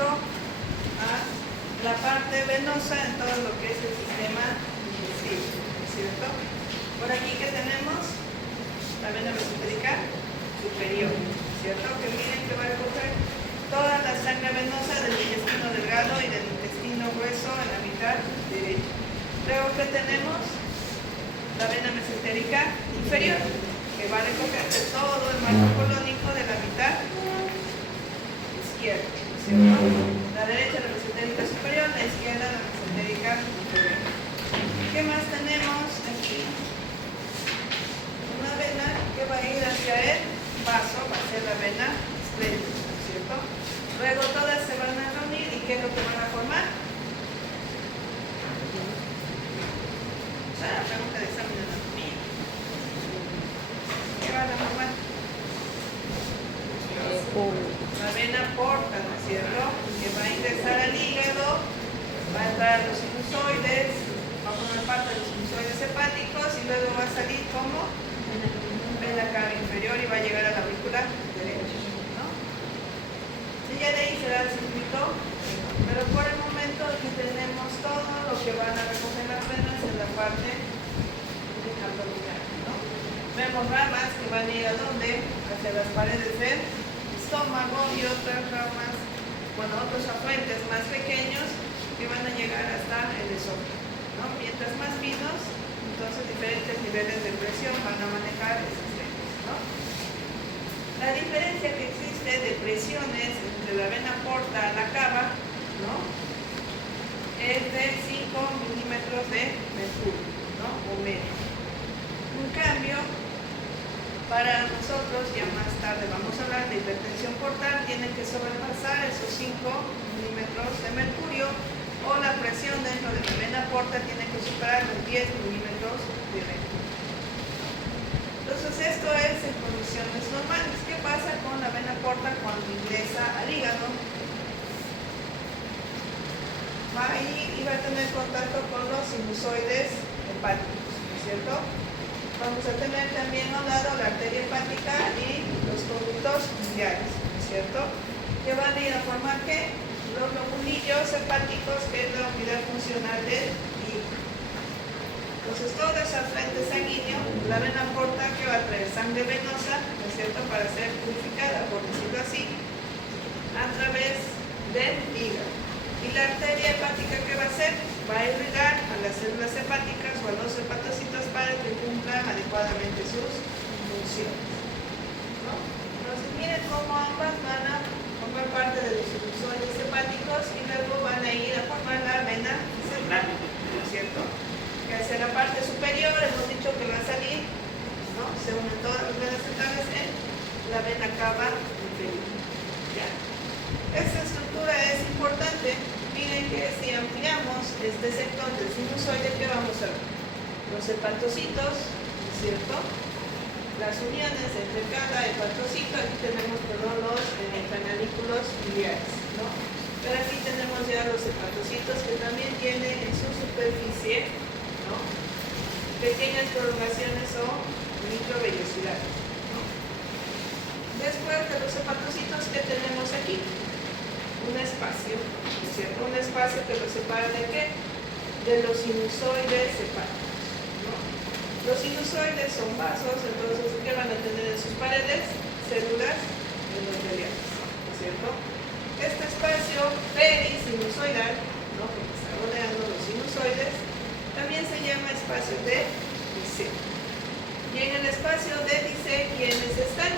llegando a la parte venosa en todo lo que es el sistema digestivo, ¿cierto? Por aquí que tenemos la vena mesentérica superior, ¿cierto? Que miren que va a recoger toda la sangre venosa del intestino delgado y del intestino grueso en la mitad derecha. Luego que tenemos la vena mesentérica inferior, que va a recoger todo el marco colónico de la mitad izquierda, ¿cierto? La derecha la mesentérica superior, la izquierda la mesentérica inferior. ¿Qué más tenemos aquí? Una vena que va a ir hacia el vaso, va a ser la vena esclénica, ¿cierto? Luego todas se van a reunir y ¿qué es lo que van a formar? O sea, la pregunta de examen de anatomía. ¿Qué van a formar? La vena porta, ¿no es cierto? Que va a ingresar al hígado, va a entrar a los sinusoides, va a formar parte de los sinusoides hepáticos y luego va a salir como vena cava inferior y va a llegar a la aurícula derecha, ¿no? Y ya de ahí será el circuito, pero por el momento aquí tenemos todo lo que van a recoger las venas en la parte abdominal, ¿no? Vemos ramas que van a ir a dónde, hacia las paredes del estómago y otras ramas, bueno, otros afluentes más pequeños que van a llegar hasta el esófago, ¿no? Mientras más finos, entonces diferentes niveles de presión van a manejar esas venas, ¿no? La diferencia que existe de presiones entre la vena porta a la cava, ¿no? Es de 5 milímetros de mercurio, ¿no? O menos. En cambio, para nosotros, ya más tarde vamos a hablar de hipertensión portal, tiene que sobrepasar esos 5 milímetros de mercurio, o la presión dentro de la vena porta tiene que superar los 10 milímetros de mercurio. Entonces esto es en condiciones normales. ¿Qué pasa con la vena porta cuando ingresa al hígado? Va a ir y va a tener contacto con los sinusoides hepáticos, ¿no es cierto? Vamos a tener también a un lado la arteria hepática y los conductos biliares, ¿no es cierto? Que van a ir a formar ¿qué? Los lobulillos hepáticos, que es la unidad funcional del hígado. Entonces todo ese afluente sanguíneo, la vena porta que va a traer sangre venosa, ¿no es cierto?, para ser purificada, por decirlo así, a través del hígado. Y la arteria hepática, ¿qué va a hacer? Va a irrigar a las células hepáticas o a los hepatocitos para que cumplan adecuadamente sus funciones, ¿no? Entonces miren cómo ambas van a formar parte de los sinusoides hepáticos y luego van a ir a formar la vena central, ¿no es cierto? Que hacia la parte superior hemos dicho que va a salir, ¿no? Se unen todas las venas centrales en la vena cava inferior. ¿Ya? Esta estructura es importante. Miren que si ampliamos este sector del sinusoide, ¿qué vamos a ver? Los hepatocitos, ¿no es cierto? Las uniones entre cada hepatocito, aquí tenemos los canalículos biliares, ¿no? Pero aquí tenemos ya los hepatocitos que también tienen en su superficie, ¿no?, pequeñas prolongaciones o microvellosidades, ¿no? Después de los hepatocitos, ¿qué tenemos aquí? Un espacio, ¿no es cierto? Un espacio que los separa ¿de qué? De los sinusoides hepáticos, ¿no? Los sinusoides son vasos, entonces ¿qué van a tener en sus paredes? Células endoteliales, ¿no es cierto? Este espacio perisinusoidal, ¿no?, que está rodeando los sinusoides, también se llama espacio de Dissé. Y en el espacio de Dissé, ¿quiénes están?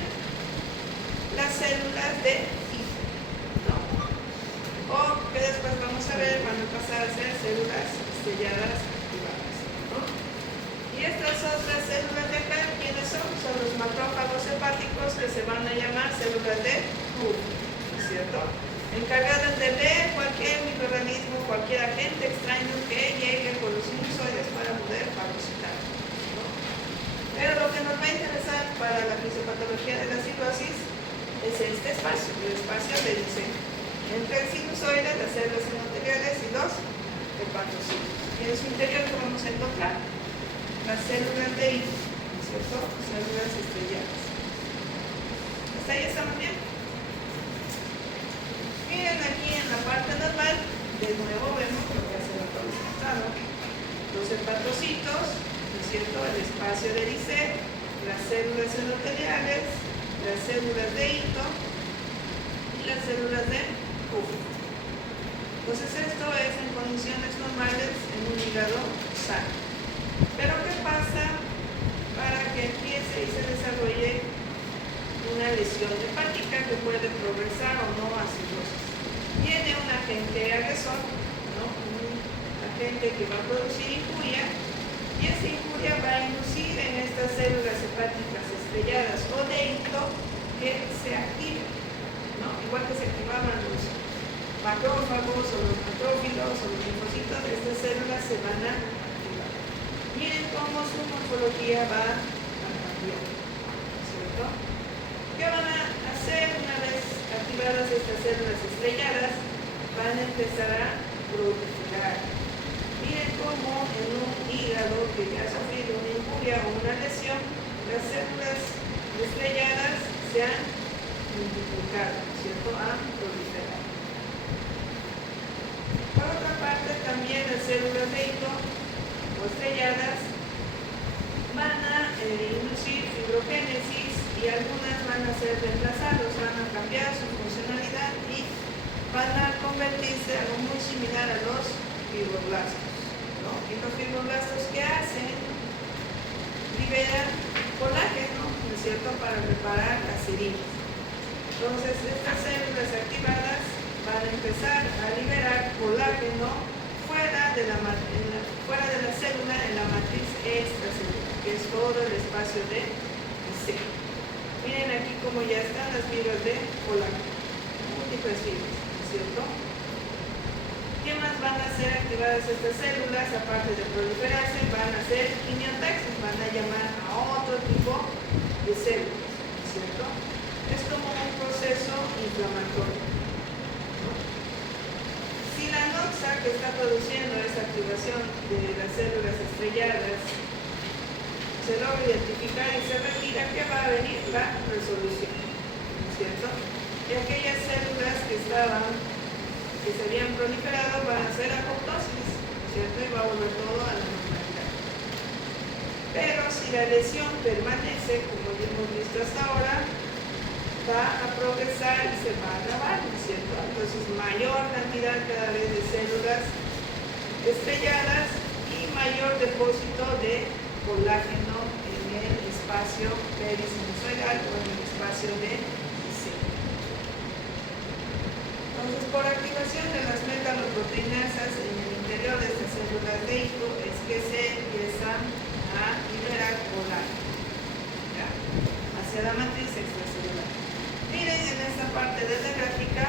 Las células de Ito, ¿no? O que después vamos a ver, van a pasar a ser células estrelladas activadas, ¿no? Y estas otras células de acá, ¿quiénes son? Son los macrófagos hepáticos, que se van a llamar células de Purkinje, ¿no es cierto? Encargadas de ver cualquier microorganismo, cualquier agente extraño que llegue por los sinusoides para poder fagocitar, ¿no? Pero lo que nos va a interesar para la fisiopatología de la cirrosis es este espacio, el espacio de Dissé, entre el sinusoide, las células endoteliales y los hepatocitos. Y en su interior, ¿qué vamos a encontrar? Las células de Ito, ¿no es cierto? Células estrelladas. ¿Hasta ahí estamos bien? Miren aquí en la de nuevo vemos lo que hace el autorizado. Los hepatocitos, ¿no es cierto? El espacio de Lisset, las células endoteliales, las células de hito y las células de Kupffer. Entonces esto es en condiciones normales en un hígado sano. Pero ¿qué pasa para que empiece y se desarrolle una lesión hepática que puede progresar o no a cirrosis? Viene un agente agresor, ¿no? Un agente que va a producir injuria, y esa injuria va a inducir en estas células hepáticas estrelladas o de hito que se activen, ¿no? Igual que se activaban los macrófagos o los macrófilos o los linfocitos, estas células se van a activar. Miren cómo su morfología va a cambiar, ¿cierto? ¿Qué van a hacer una vez activadas estas células estrelladas? Van a empezar a proliferar. Miren cómo en un hígado que ya ha sufrido una injuria o una lesión, las células estrelladas se han multiplicado, ¿cierto? Han proliferado. Por otra parte, también las células de hito o estrelladas van a inducir fibrogénesis y algunas van a ser reemplazadas, van a cambiar su funcionalidad y van a convertirse en algo muy similar a los fibroblastos, ¿no? Y los fibroblastos, ¿qué hacen? Liberan colágeno, ¿no es cierto?, para reparar las heridas. Entonces, estas células activadas van a empezar a liberar colágeno fuera de la célula, en la matriz extracelular, que es todo el espacio de Lisset. Miren aquí cómo ya están las fibras de colágeno, múltiples fibras, ¿no es cierto? ¿Qué más van a ser activadas estas células? Aparte de proliferarse, van a ser quimiotaxis, van a llamar a otro tipo de células, ¿no es cierto? Es como un proceso inflamatorio, ¿no? Si la noxa que está produciendo esta activación de las células estrelladas se logra identificar y se retira, ¿qué va a venir? La resolución, ¿no es cierto? Y aquellas células que se habían proliferado van a hacer apoptosis, ¿no es cierto? Y va a volver todo a la normalidad. Pero si la lesión permanece, como ya hemos visto hasta ahora, va a progresar y se va a agravar, ¿no es cierto? Entonces, mayor cantidad cada vez de células estrelladas y mayor depósito de colágeno en el espacio perisinusoidal o en el espacio de Lisset. Entonces, por activación de las metaloproteinasas en el interior de estas células de hito es que se empiezan a liberar colágeno, ¿ya?, hacia la matriz extracelular. Miren en esta parte de la gráfica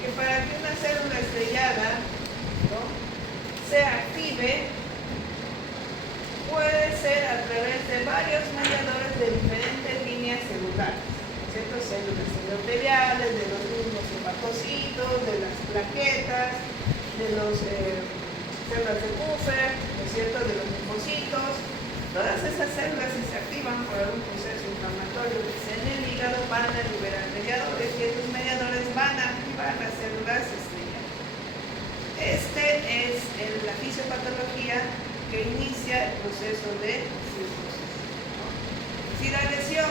que para que una célula estrellada, ¿no?, se active, puede ser a través de varios mediadores de diferentes líneas celulares, ¿cierto? Células endoteliales, de los mismos hepatocitos, de las plaquetas, de los células de Kupffer, ¿no es cierto?, de los linfocitos. Todas esas células, si se activan por algún proceso inflamatorio que sea en el hígado, van a liberar mediadores y esos mediadores van a activar las células estrelladas. Este es la fisiopatología que inicia el proceso de cirrosis, ¿no? Si la lesión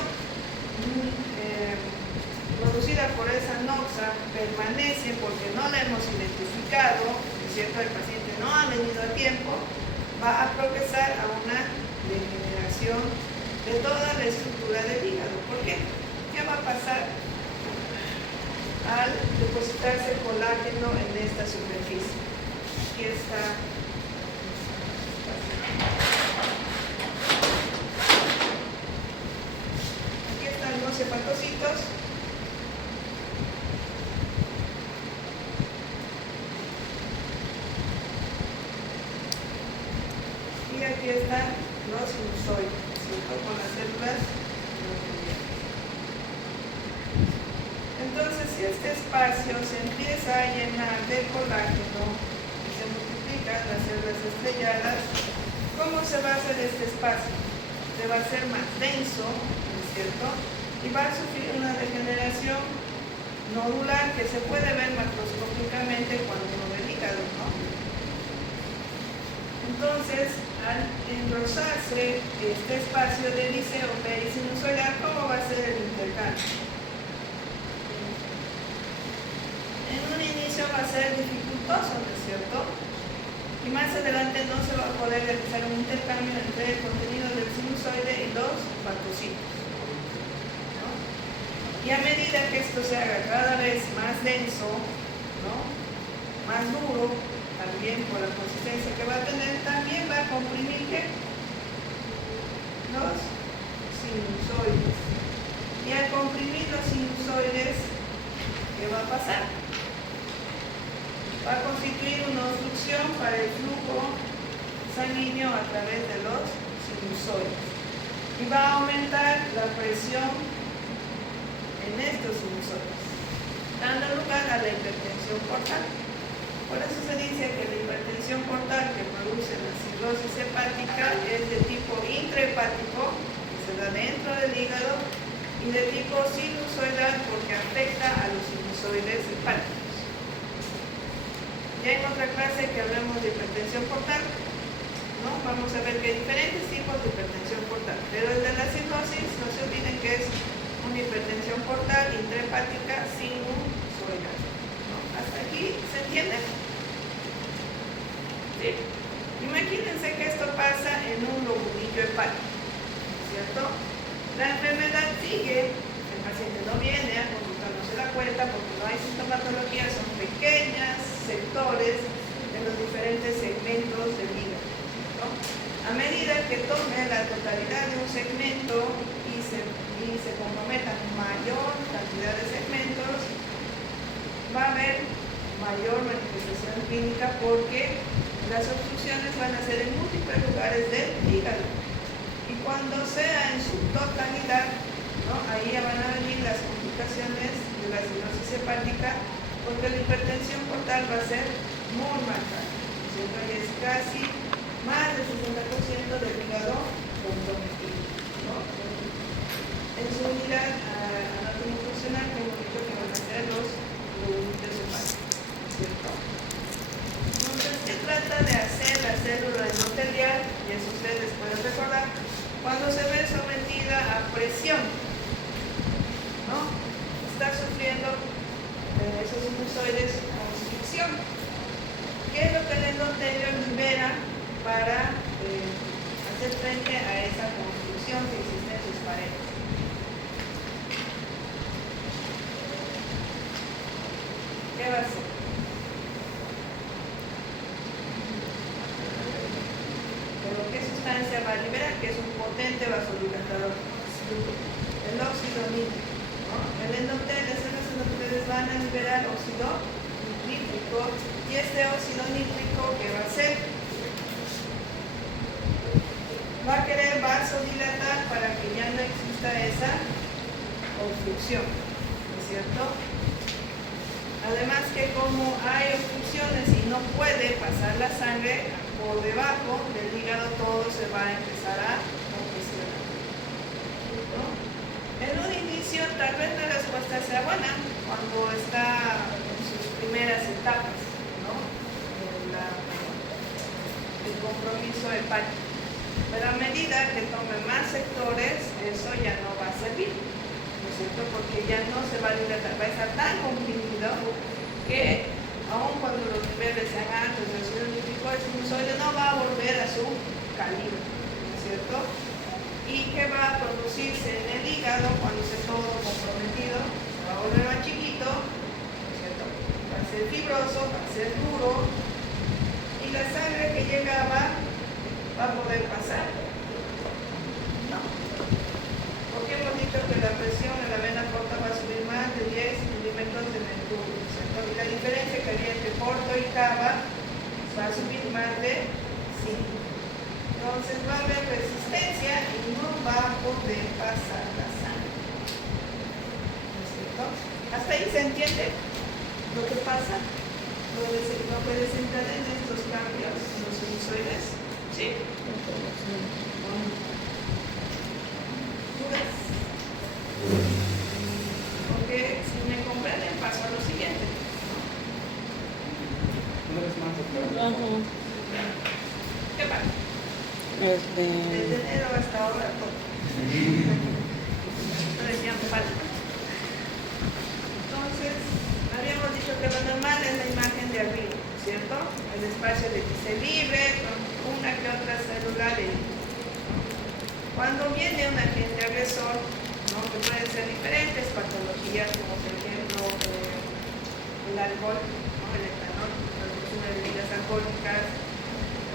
producida por esa noxa permanece porque no la hemos identificado, ¿no es cierto?, el paciente no ha venido a tiempo, va a progresar a una degeneración de toda la estructura del hígado. ¿Por qué? ¿Qué va a pasar al depositarse colágeno en esta superficie? Aquí está. Aquí están los hepatocitos. Y aquí están los sinusoides, ¿cierto?, con las células. Entonces, si este espacio se empieza a llenar de colágeno y se multiplican las células estrelladas, ¿cómo se va a hacer este espacio? Se va a hacer más denso, ¿no es cierto?, y va a sufrir una degeneración nodular que se puede ver macroscópicamente cuando uno ve el hígado, ¿no? al engrosarse este espacio de liceo perisinusoidal, ¿cómo va a ser el intercambio? En un inicio va a ser dificultoso, ¿no es cierto? Y más adelante no se va a poder realizar un intercambio entre el contenido del sinusoide y los patrocitos, ¿no? Y a medida que esto se haga cada vez más denso, ¿no?, más duro, también por la consistencia que va a tener, también va a comprimir ¿qué? Los sinusoides. Y al comprimir los sinusoides, ¿qué va a pasar? Va a constituir una obstrucción para el flujo sanguíneo a través de los sinusoides. Y va a aumentar la presión en estos sinusoides, dando lugar a la hipertensión portal. Por eso se dice que la hipertensión portal que produce la cirrosis hepática es de tipo intrahepático, que se da dentro del hígado, y de tipo sinusoidal porque afecta a los sinusoides hepáticos. Ya en otra clase que hablemos de hipertensión portal, ¿no?, vamos a ver que hay diferentes tipos de hipertensión portal, pero el de la cirrosis no se olviden que es una hipertensión portal intrahepática sinusoidal, ¿no? ¿Hasta aquí se entiende? ¿Sí? Imagínense que esto pasa en un lobulillo hepático, ¿cierto? La enfermedad sigue, el paciente no viene a consultar, no se da cuenta porque no hay sintomatología, son pequeños sectores de los diferentes segmentos del hígado, ¿no? A medida que tome la totalidad de un segmento y se comprometan mayor cantidad de segmentos, va a haber mayor manifestación clínica porque las obstrucciones van a ser en múltiples lugares del hígado. Y cuando sea en su totalidad, ¿no?, ahí ya van a venir las complicaciones de la cirrosis hepática, porque la hipertensión portal va a ser muy marcada, ¿cierto? Y es casi más del 60% del hígado comprometido, ¿no? En su unidad anatomía funcional, que hemos dicho que van a ser los lobulillos hepáticos, ¿cierto? Entonces, ¿qué trata de hacer la célula endotelial? Y eso ustedes pueden recordar, cuando se ve sometida a presión, ¿no?, está sufriendo esos sinusoides constricción. ¿Qué es lo que el endotelio libera para hacer frente a esa constricción que existe en sus paredes? ¿Qué va a hacer? ¿Pero qué sustancia va a liberar? Que es un potente vasodilatador. El óxido nítrico, ¿no? El endotelio, las células endoteliales van a liberar óxido nítrico, y este óxido nítrico, ¿qué va a hacer? Va a querer vasodilatar para que ya no exista esa obstrucción, ¿no es cierto? Además que como hay obstrucciones y no puede pasar la sangre por debajo del hígado, todo se va a empezar a congestionar, ¿no? En un inicio tal vez la respuesta sea buena cuando está en sus primeras etapas, ¿no?, el compromiso hepático, pero a medida que tome más sectores, eso ya no va a servir, ¿no es cierto?, porque ya no se va a dilatar, va a estar tan comprimido que aun cuando los niveles sean altos del óxido nítrico, el sinusoide no va a volver a su calibre, ¿no es cierto? ¿Y qué va a producirse en el hígado cuando esté todo comprometido? Se va a volver más chiquito, ¿no es cierto? Va a ser fibroso, va a ser duro, y la sangre que llegaba va a poder pasar, ¿no? Porque hemos dicho que la presión en la vena porta va a subir más de 10 milímetros de mercurio, ¿cierto? Y la diferencia que había entre porto y cava va a subir más de 5. Entonces va a haber resistencia y no va a poder pasar la sangre, ¿no es cierto? ¿Hasta ahí se entiende lo que pasa? Lo que desencadena estos cambios en los sinusoides, ¿sí? ¿Dudas? Porque si me comprenden, paso a lo siguiente, ¿no? ¿Qué pasa? Desde enero hasta ahora todo. Entonces ya me falta. Entonces, habíamos dicho que lo normal es la imagen de arriba, ¿cierto? El espacio de dice libre con una que otra célula de hito. Cuando viene un agente agresor, ¿no? Que pueden ser diferentes patologías, como por ejemplo el alcohol, ¿no? El etanol, el consumo de bebidas alcohólicas,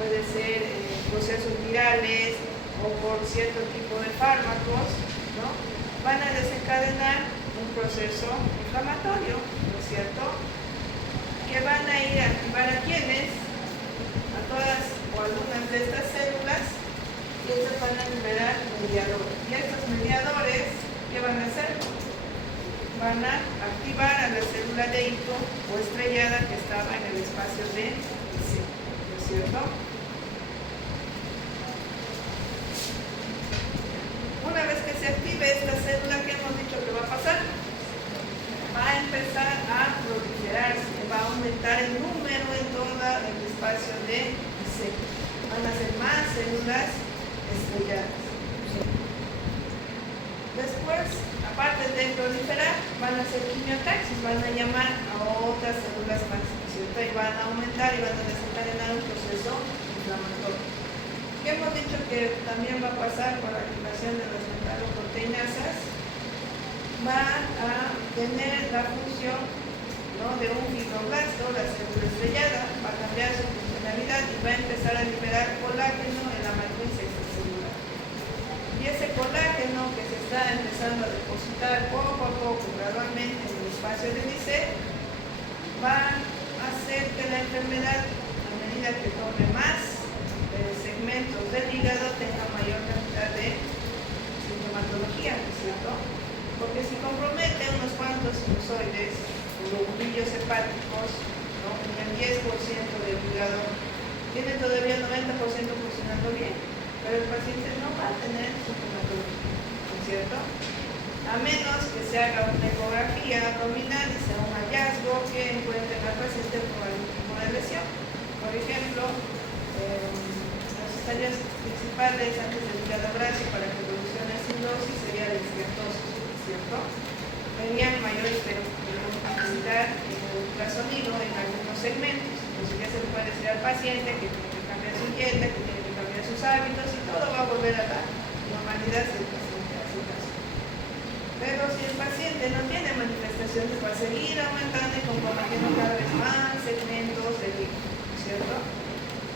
puede ser procesos virales o por cierto tipo de fármacos, ¿no? Van a desencadenar un proceso inflamatorio, ¿no es cierto? Que van a ir a activar a quienes, a todas o algunas de estas células, y ellos van a liberar mediadores. Y estos mediadores, ¿qué van a hacer? Van a activar a la célula de hito o estrellada que estaba en el espacio de C, ¿no es cierto? Una vez que se active esta célula, ¿qué hemos dicho que va a pasar? Va a empezar a proliferarse, va a aumentar el número en todo el espacio de C. Van a ser más células estrelladas. Después, aparte de proliferar, van a hacer quimiotaxis, van a llamar a otras células más, ¿cierto? Y van a aumentar y van a desencadenar un proceso inflamatorio. ¿Qué hemos dicho que también va a pasar por la activación de las metaloproteinasas? Va a tener la función, ¿no? De un fibroblasto, la célula estrellada, va a cambiar su funcionalidad y va a empezar a liberar colágeno en la matriz extracelular. Y ese colágeno que se está empezando a depositar poco a poco, gradualmente en el espacio de Nice, va a hacer que la enfermedad, a medida que tome más segmentos del hígado, tenga mayor cantidad de sintomatología, ¿no es cierto? Porque si compromete unos cuantos sinusoides o lobulillos hepáticos, ¿no? En el 10% del hígado, tiene todavía el 90% funcionando bien, pero el paciente no va a tener sintomatología, ¿no es cierto? A menos que se haga una ecografía abdominal y sea un hallazgo que encuentre al paciente con algún tipo de lesión. Por ejemplo, las tareas principales antes del hígado graso para que evolucione cirrosis sería la esteatosis, ¿cierto? Tenían mayor hipercapacidad en el ultrasonido en algunos segmentos. Entonces ya se le puede decir al paciente que tiene que cambiar su dieta, que tiene que cambiar sus hábitos y todo va a volver a la normalidad si el paciente hace caso. Pero si el paciente no tiene manifestaciones, va a seguir aumentando y comprometiendo cada vez más segmentos del hígado, ¿cierto?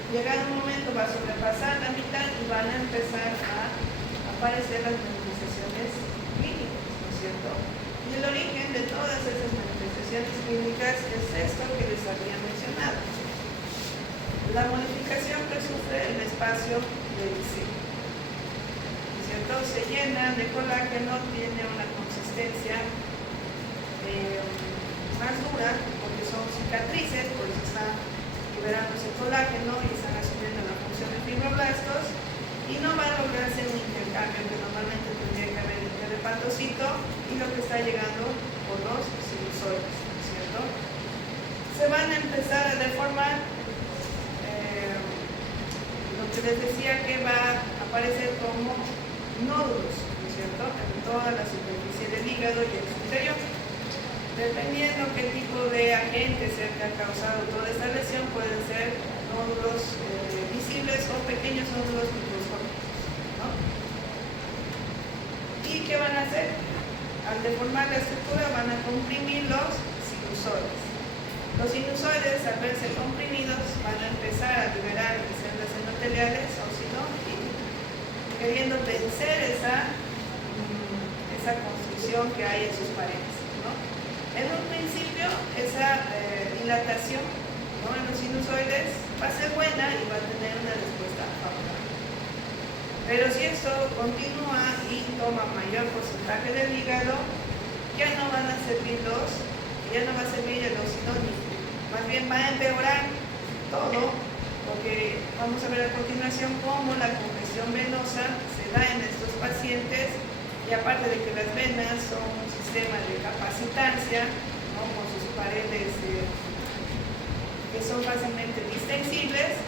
Llegado un momento va a sobrepasar la mitad y van a empezar a aparecer las manifestaciones clínicas, ¿no es cierto? Y el origen de todas esas manifestaciones clínicas es esto que les había mencionado. La modificación que sufre el espacio del C, ¿no es cierto? Se llena de colágeno, tiene una consistencia más dura porque son cicatrices, por eso está liberándose colágeno y están asumiendo la función de fibroblastos y no va a lograrse un intercambio que normalmente tendría que haber entre el hepatocito y lo que está llegando por los sinusoides, ¿no es cierto? Se van a empezar a deformar lo que les decía que va a aparecer como nódulos, ¿no es cierto? En toda la superficie del hígado y en su interior. Dependiendo qué tipo de agente sea que ha causado toda esta lesión, pueden ser nódulos visibles o pequeños nódulos microscópicos, ¿no? ¿Y qué van a hacer? Al deformar la estructura van a comprimir los sinusoides. Los sinusoides, al verse comprimidos, van a empezar a liberar células endoteliales o si no, queriendo vencer esa construcción que hay en sus paredes, ¿no? En un principio, esa dilatación, ¿no? En los sinusoides va a ser buena y va a tener una respuesta favorable. Pero si esto continúa y toma mayor porcentaje del hígado, ya no van a servir ya no va a servir el oxidónico. Más bien va a empeorar todo, porque vamos a ver a continuación cómo la congestión venosa se da en estos pacientes. Y aparte de que las venas son un sistema de capacitancia, ¿no? Con sus paredes que son fácilmente distensibles,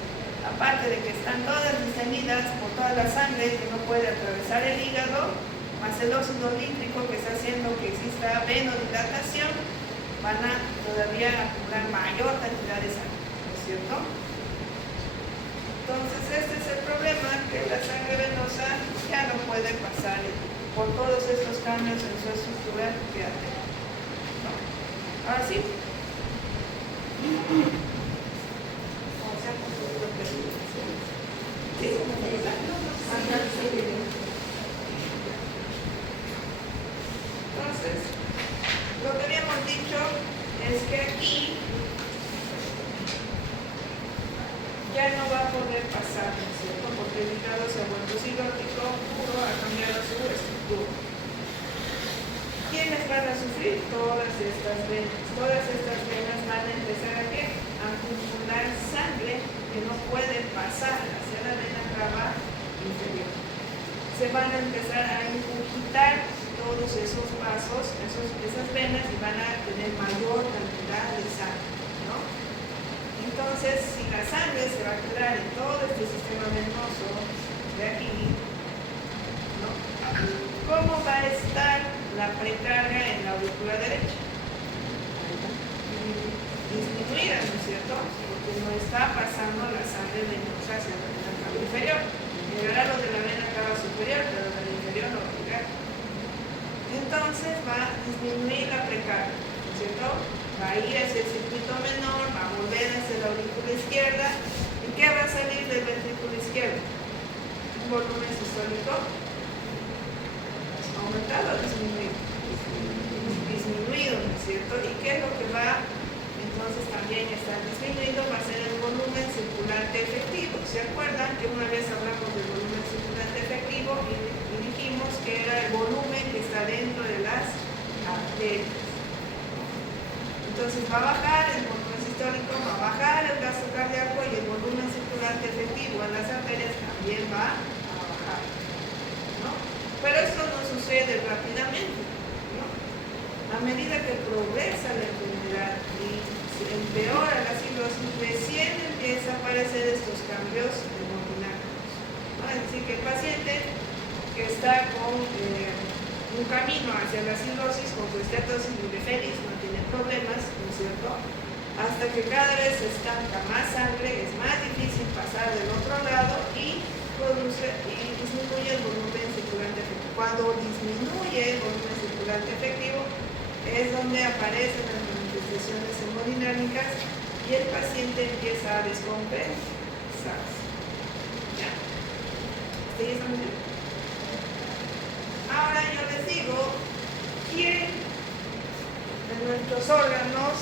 aparte de que están todas detenidas por toda la sangre que no puede atravesar el hígado, más el óxido nítrico que está haciendo que exista venodilatación, van a todavía acumular mayor cantidad de sangre, ¿no es cierto? Entonces este es el problema, que la sangre venosa ya no puede pasar por todos estos cambios en su estructura que hace. ¿No? Ahora sí. Entonces, lo que habíamos dicho es que aquí ya no va a poder pasar, ¿no es cierto? Porque el hígado se ha vuelto cirrótico puro, ha cambiado su estructura. ¿Quiénes van a sufrir? Todas estas venas. Todas estas venas van a empezar a ¿qué? A acumular sangre que no puede pasar hacia la vena cava inferior. Se van a empezar a ingurgitar todos esos vasos, esas venas, y van a tener mayor cantidad de sangre, ¿no? Entonces, si la sangre se va a quedar en todo este sistema venoso de aquí, ¿no? ¿Cómo va a estar la precarga en la aurícula derecha? Disminuida, ¿no es cierto? Porque no está pasando la sangre venosa hacia la vena cava inferior. Llegará lo de la vena cava superior, pero la vena inferior no va a llegar. Entonces va a disminuir la precarga, ¿no es cierto? Va a ir hacia el circuito menor, va a volver hacia la aurícula izquierda. ¿Y qué va a salir del ventrículo izquierdo? Un volumen sistólico aumentado o disminuido. Disminuido, ¿no es cierto? ¿Y qué es lo que va entonces también estar disminuido? Va a ser el volumen circulante efectivo. ¿Se acuerdan que una vez hablamos del volumen circulante efectivo y dijimos que era el volumen que está dentro de las arterias? Entonces va a bajar el volumen sistólico, va a bajar el gasto cardíaco, y el volumen circulante efectivo en las arterias también va a bajar, ¿no? Pero esto no sucede rápidamente, ¿no? A medida que progresa la enfermedad y se empeora la cirrosis, recién empieza a aparecer estos cambios hemodinámicos, ¿no? Es decir, que el paciente que está con un camino hacia la cirrosis, con su esteatosis feliz, no tiene problemas, ¿no es cierto? Hasta que cada vez se estanca más sangre, es más difícil pasar del otro lado y disminuye el volumen circulante efectivo. Cuando disminuye el volumen circulante efectivo es donde aparecen las manifestaciones hemodinámicas y el paciente empieza a descompensarse. ¿Ya? ¿Sí está muy bien? Ahora yo les digo, ¿quién de nuestros órganos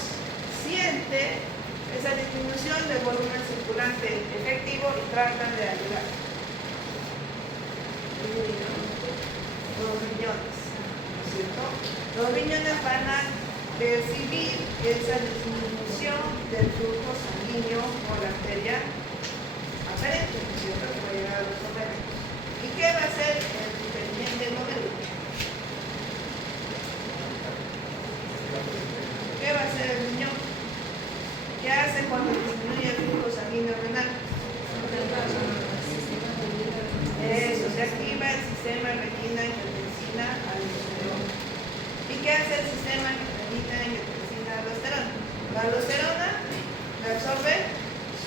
siente esa disminución del volumen circulante efectivo y tratan de ayudar? Los riñones, ¿no es cierto? Los riñones van a percibir esa disminución del flujo sanguíneo por la arteria aparente, ¿no es cierto? Que va a llegar a los ovários. ¿Y qué va a hacer el dependiente modelo? ¿Qué va a hacer el riñón? ¿Qué hace cuando disminuye el flujo sanguíneo renal? Eso, se activa el sistema renin-angiotensina aldosterona. ¿Y qué hace el sistema renin-angiotensina aldosterona? La aldosterona la absorbe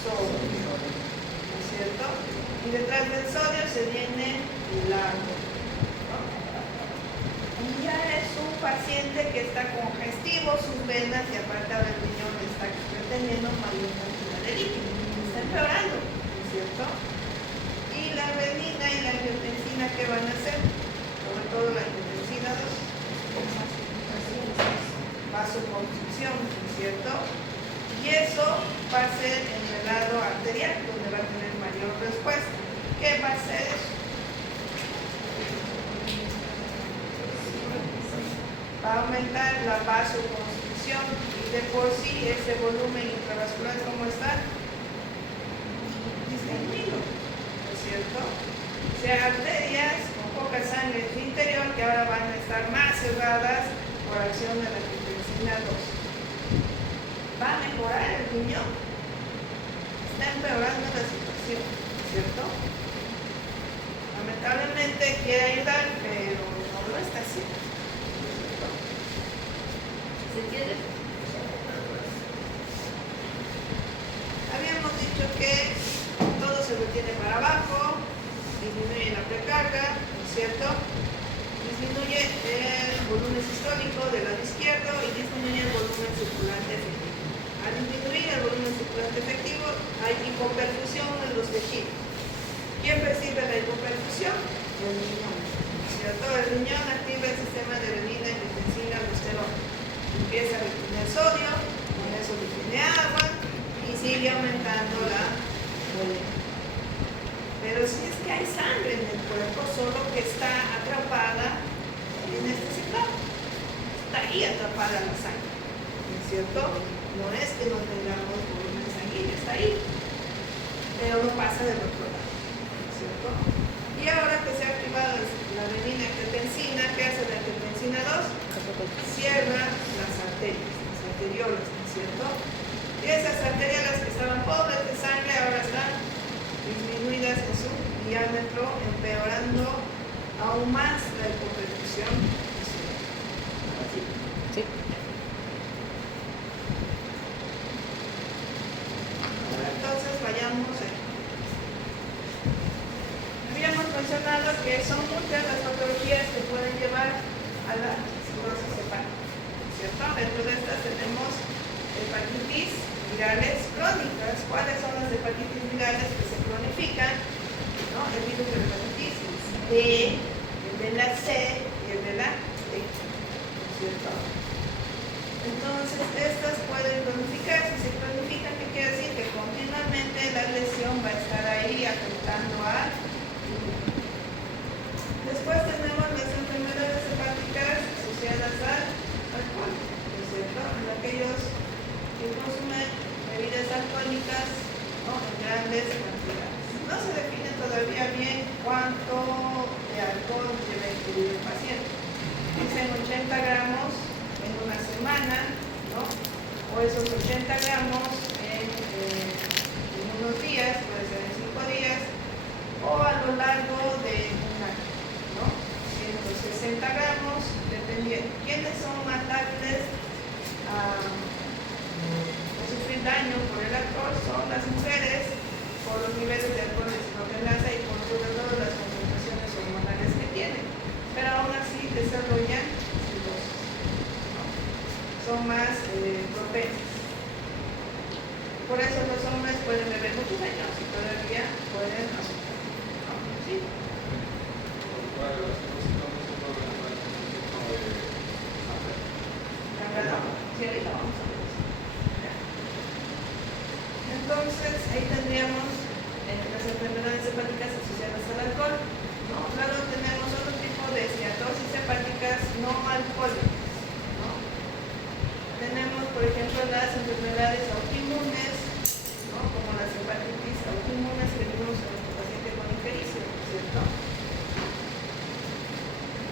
sodio, ¿no es cierto? Y detrás del sodio se viene el agua, ¿no? Y ya es un paciente que está congestivo, sus venas, y aparte ahora el riñón está reteniendo mayor cantidad de líquido, está empeorando, ¿no es cierto? Y la renina y la angiotensina, ¿qué van a hacer? Sobre todo la angiotensina 2, vasoconstricción, ¿no es cierto? Y eso va a ser en el lado arterial, donde va a tener mayor respuesta. ¿Qué va a hacer eso? Va a aumentar la vasoconstricción, y de por sí ese volumen intravascular, ¿cómo está? Disminuido, ¿no es cierto? O sea, arterias con poca sangre en su interior que ahora van a estar más cerradas por acción de la angiotensina 2. ¿Va a mejorar el riñón? Está empeorando la situación. información, ¿cierto? Lamentablemente quiere ayudar, pero no lo está haciendo. ¿Se entiende? Habíamos dicho que todo se retiene para abajo, disminuye la precarga, ¿no es cierto? Disminuye el volumen sistólico del lado izquierdo y disminuye el volumen circulante efectivo. Al disminuir el volumen circulante efectivo hay hipoperfusión en los tejidos. ¿Quién recibe la hipoperfusión? El riñón, ¿no es cierto? El riñón activa el sistema de renina, angiotensina, aldosterona. Empieza a retener sodio, con eso retiene agua y sigue aumentando la volumen. Pero si es que hay sangre en el cuerpo, solo que está atrapada en este ciclo. Está ahí atrapada la sangre, ¿no es cierto? No es que no tengamos volumen sanguíneo, está ahí, pero no pasa del otro lado, ¿no es cierto? Y ahora que se ha activado la renina angiotensina, ¿qué hace la angiotensina 2? Cierra las arteriolas, ¿no es cierto? Y esas arteriolas que estaban pobres de sangre ahora están disminuidas en su diámetro, empeorando aún más la hipoperfusión. Sí. Entonces vayamos a... Habíamos mencionado que son muchas las patologías que pueden llevar a la cirrosis hepática, ¿cierto? Dentro de estas tenemos hepatitis virales crónicas. ¿Cuáles son las hepatitis virales que se cronifican? ¿No? El virus de la hepatitis B, el de la C y el de la D, ¿no es cierto? Entonces, estas pueden cronificar. Si se cronifican, ¿qué quiere decir? Que continuamente la lesión va a estar ahí afectando a... Después tenemos las enfermedades hepáticas asociadas al alcohol, ¿no es cierto? En aquellos que consumen bebidas alcohólicas, ¿no? En grandes cantidades. No se define todavía bien cuánto de alcohol debe ingerir el paciente. Dicen 80 gramos en una semana, ¿no? O esos 80 gramos en unos días, puede ser en 5 días, o a lo largo de un año, ¿no? 160 gramos, dependiendo. ¿Quiénes son más hábiles a sufrir daño por el alcohol? Son las mujeres, por los niveles de alcohol en su grasa y por sobre todo las concentraciones hormonales que tienen. Pero aún así desarrollan cirrosis, ¿no? Son más propensas. Por eso los hombres pueden beber muchos años y todavía pueden asustar, ¿no? ¿Sí? Sí, ahorita vamos a ver eso. Entonces, ahí tendríamos las enfermedades hepáticas asociadas al alcohol, ¿no? Luego tenemos otro tipo de esteatosis hepáticas no alcohólicas, ¿no? Tenemos, por ejemplo, las enfermedades autoinmunes, ¿no? Como las hepatitis autoinmunes que vimos en nuestro paciente con ictericia, ¿cierto?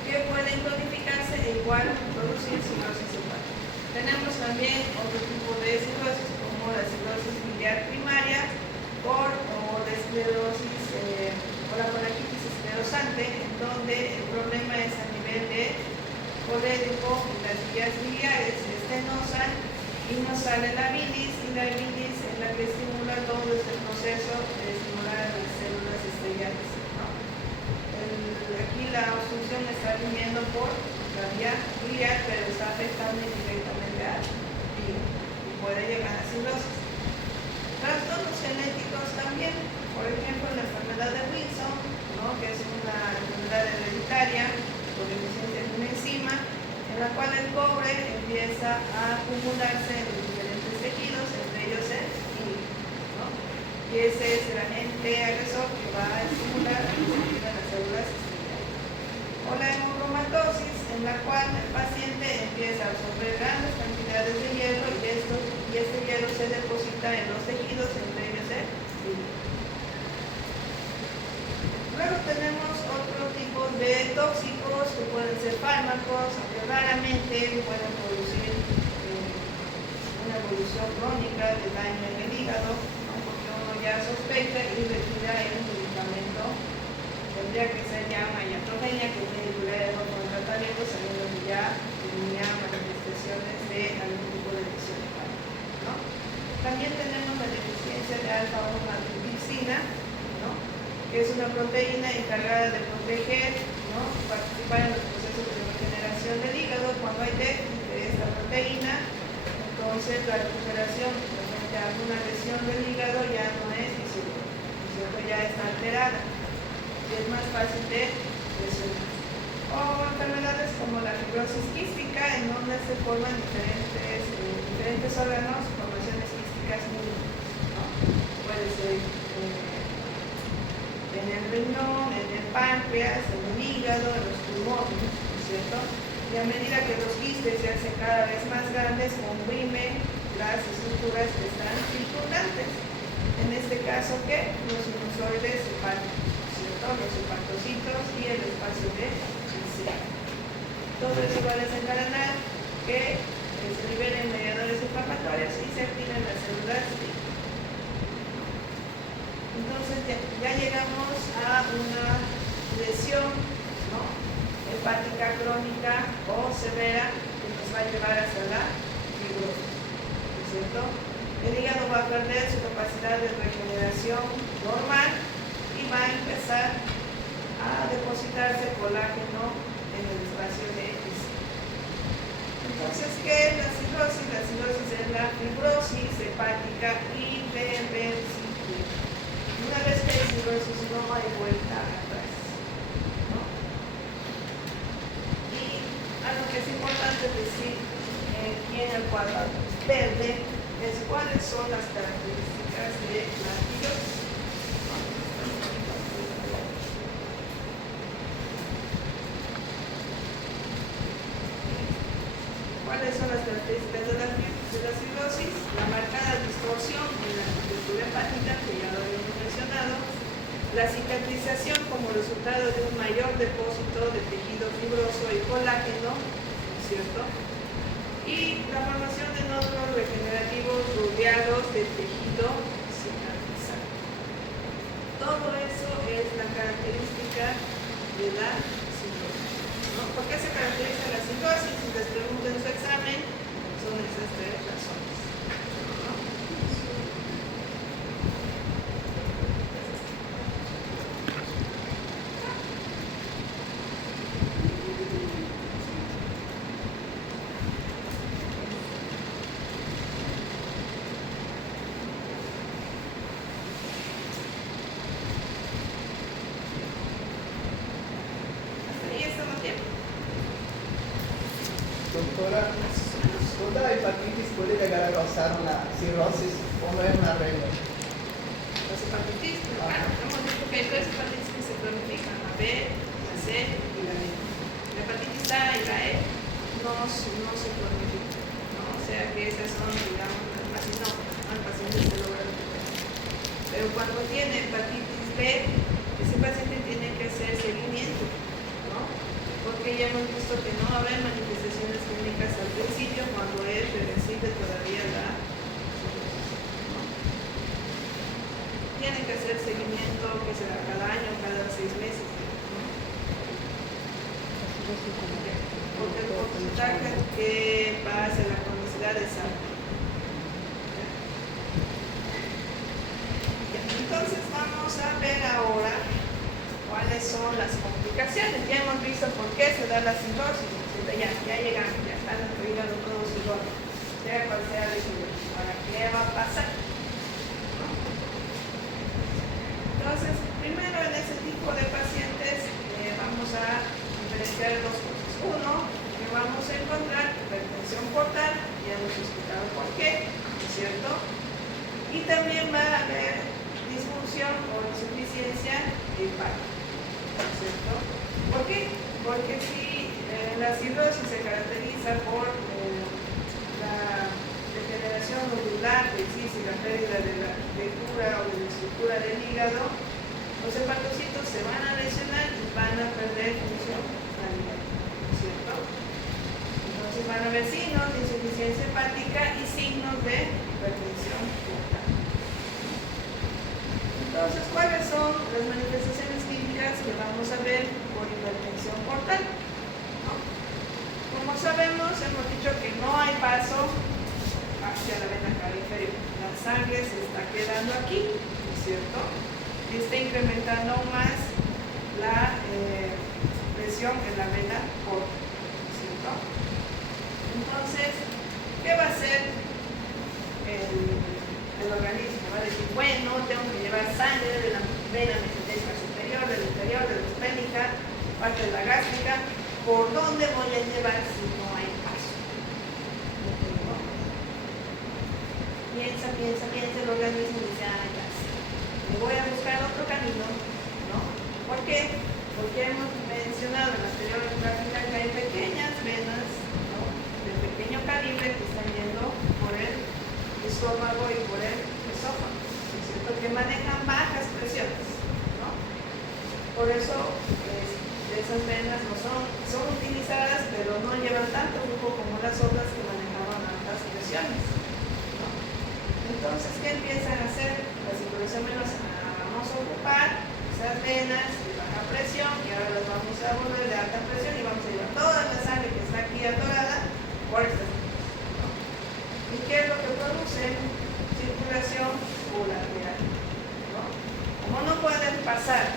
Que pueden cronificarse e igual producir cirrosis hepática. Tenemos también otro tipo de cirrosis como la cirrosis biliar primaria o la esclerosis o la colaquitis esclerosante, en donde el problema es a nivel de colédoco y las vías biliares se estenosan y no sale la bilis, y la bilis es la que estimula todo este proceso de estimular a las células estelares, ¿no? Aquí la obstrucción está viniendo por la vía biliar, pero está afectando indirectamente al hígado y puede llegar a cirrosis. Trastornos genéticos también, por ejemplo, la enfermedad de Wilson, ¿no? Que es una enfermedad hereditaria por deficiencia de una enzima, en la cual el cobre empieza a acumularse en los diferentes tejidos, entre ellos el hígado, ¿no? Y ese es el agente agresor que va a estimular a las células estelares. O la hemocromatosis, en la cual el paciente empieza a absorber grandes cantidades de hierro y este hierro se deposita en los tejidos, entre ellos el hígado. Luego tenemos otro tipo de tóxicos que pueden ser fármacos, aunque raramente pueden producir una evolución crónica de daño en el hígado, ¿no? Porque uno ya sospecha afecta y requiera el medicamento. Tendría que ser ya una iatrogenia, que es medicular con el tratamiento, sabiendo que ya tenía manifestaciones de algún tipo de lesión hepática, ¿no? También tenemos la deficiencia de alfa-1-antitrypsina, ¿no? Que es una proteína encargada de proteger, ¿no? Participar en los procesos de regeneración del hígado. Cuando hay déficit de esta proteína, entonces la recuperación frente a una lesión del hígado ya no es segura, ¿cierto? Ya está alterada y es más fácil de lesionar. O enfermedades como la fibrosis quística, en donde se forman diferentes órganos, formaciones quísticas múltiples, ¿no? Puede ser en el riñón, en el páncreas, en el hígado, en los pulmones, ¿no es cierto? Y a medida que los quistes se hacen cada vez más grandes, comprimen las estructuras que están circundantes. En este caso, ¿qué? Los sinusoides hepáticos, ¿cierto? Los hepatocitos y el espacio de Gisela. Todo eso va a desencadenar que se liberen mediadores inflamatorios y se activen las células. Entonces ya llegamos a una lesión, ¿no? Hepática crónica o severa, que nos va a llevar hacia la fibrosis, ¿no es cierto? El hígado va a perder su capacidad de regeneración normal y va a empezar a depositarse colágeno en el espacio de Gisela. Entonces, ¿qué es la cirrosis? La cirrosis es la fibrosis hepática irreversible. Una vez que hay cirrosis no hay vuelta atrás, ¿no? Y algo que es importante decir aquí en el cuadrado verde es cuáles son las características de la cirrosis. ¿Cuáles son las características de la cirrosis? La marcada distorsión en la arquitectura hepática, que ya lo habíamos mencionado, la cicatrización como resultado de un mayor depósito de tejido fibroso y colágeno, ¿no es cierto? Y la formación de nódulos regenerativos rodeados de tejido cicatrizado. Todo eso es la característica de la cirrosis, ¿no? ¿Por qué se caracteriza la cirrosis? Si les pregunto en su examen, son esas tres razones, ¿no? Doctora, ¿toda hepatitis puede llegar a causar una cirrosis o no es una regla? Las hepatitis, bueno, hemos dicho que hay tres hepatitis que se clasifican, la B, la C y la D. La hepatitis A y la E no se clasifican, ¿no? O sea que esas son, digamos, las más inocuas, ¿no? El paciente se logra recuperar. Pero cuando tiene hepatitis B, ese paciente tiene que hacer seguimiento, ¿no? Porque ya hemos visto que no habrá manifestaciones clínicas al principio cuando es reversible todavía la cirrosis, ¿no? Tienen que hacer seguimiento, que será cada año, cada 6 meses, ¿no? Porque el porcentaje que pasa la cronicidad es alto. Entonces vamos a ver ahora cuáles son las complicaciones. Ya hemos visto por qué se da la cirrosis. Ya llegamos, ya están en el hígado todos cirrosis, sea cual sea la cirrosis. Ahora, ¿qué va a pasar? ¿No? Entonces, primero en ese tipo de pacientes vamos a diferenciar dos cosas. Uno, que vamos a encontrar hipertensión portal, ya hemos explicado por qué, ¿no es cierto? Y también va a haber disfunción o insuficiencia hepática, ¿no es cierto? ¿Por qué? Porque si la cirrosis se caracteriza por la degeneración nodular que existe y la pérdida de la arquitectura o de la estructura del hígado, los hepatocitos se van a lesionar y van a perder función al hígado, ¿no es cierto? Entonces van a haber signos de insuficiencia hepática y signos de hipertensión portal. Entonces, ¿cuáles son las manifestaciones clínicas que vamos a ver por hipertensión portal? ¿No? Como sabemos, hemos dicho que no hay paso hacia la vena cava inferior. La sangre se está quedando aquí, ¿no es cierto? Y está incrementando aún más la presión en la vena portal, ¿no es cierto? Entonces, ¿qué va a hacer el organismo? Va a decir, bueno, tengo que llevar sangre de la vena mesenterica superior, del inferior, de la esplénica, parte de la gástrica. ¿Por dónde voy a llevar si no hay paso? ¿No? Piensa, el organismo dice, ya sé, me voy a buscar otro camino, ¿no? ¿Por qué? Porque hemos mencionado en la anterior gráfica que hay pequeñas venas, ¿no?, de pequeño calibre que están yendo por el estómago y por el esófago, ¿no es cierto?, que manejan bajas presiones, ¿no? Por eso esas venas no son utilizadas, pero no llevan tanto flujo como las otras que manejaban altas presiones, ¿no? Entonces, ¿qué empiezan a hacer la circulación venosa? Vamos a ocupar esas venas de baja presión y ahora las vamos a volver de alta presión y vamos a llevar toda la sangre que está aquí atorada por estas venas, ¿no? ¿Y qué es lo que produce? Circulación colateral, ¿no? Como no pueden pasar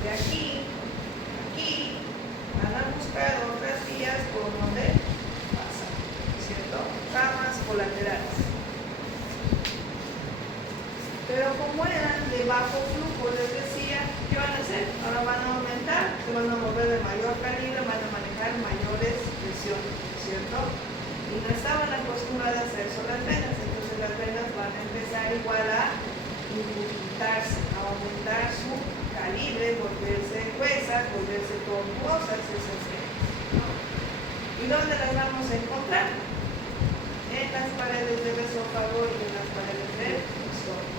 de aquí a aquí, van a buscar otras vías por donde pasan, ¿cierto? Ramas colaterales. Pero como eran de bajo flujo, les decía, ¿qué van a hacer? Ahora van a aumentar, se van a mover de mayor calibre, van a manejar mayores presiones, ¿cierto? Y no estaban acostumbradas a eso las venas, entonces las venas van a empezar igual a incrementarse, a aumentar su calibre, volverse gruesas, volverse tortuosas esas venas, ¿no? ¿Y dónde las vamos a encontrar? En las paredes del esófago y en las paredes del estómago.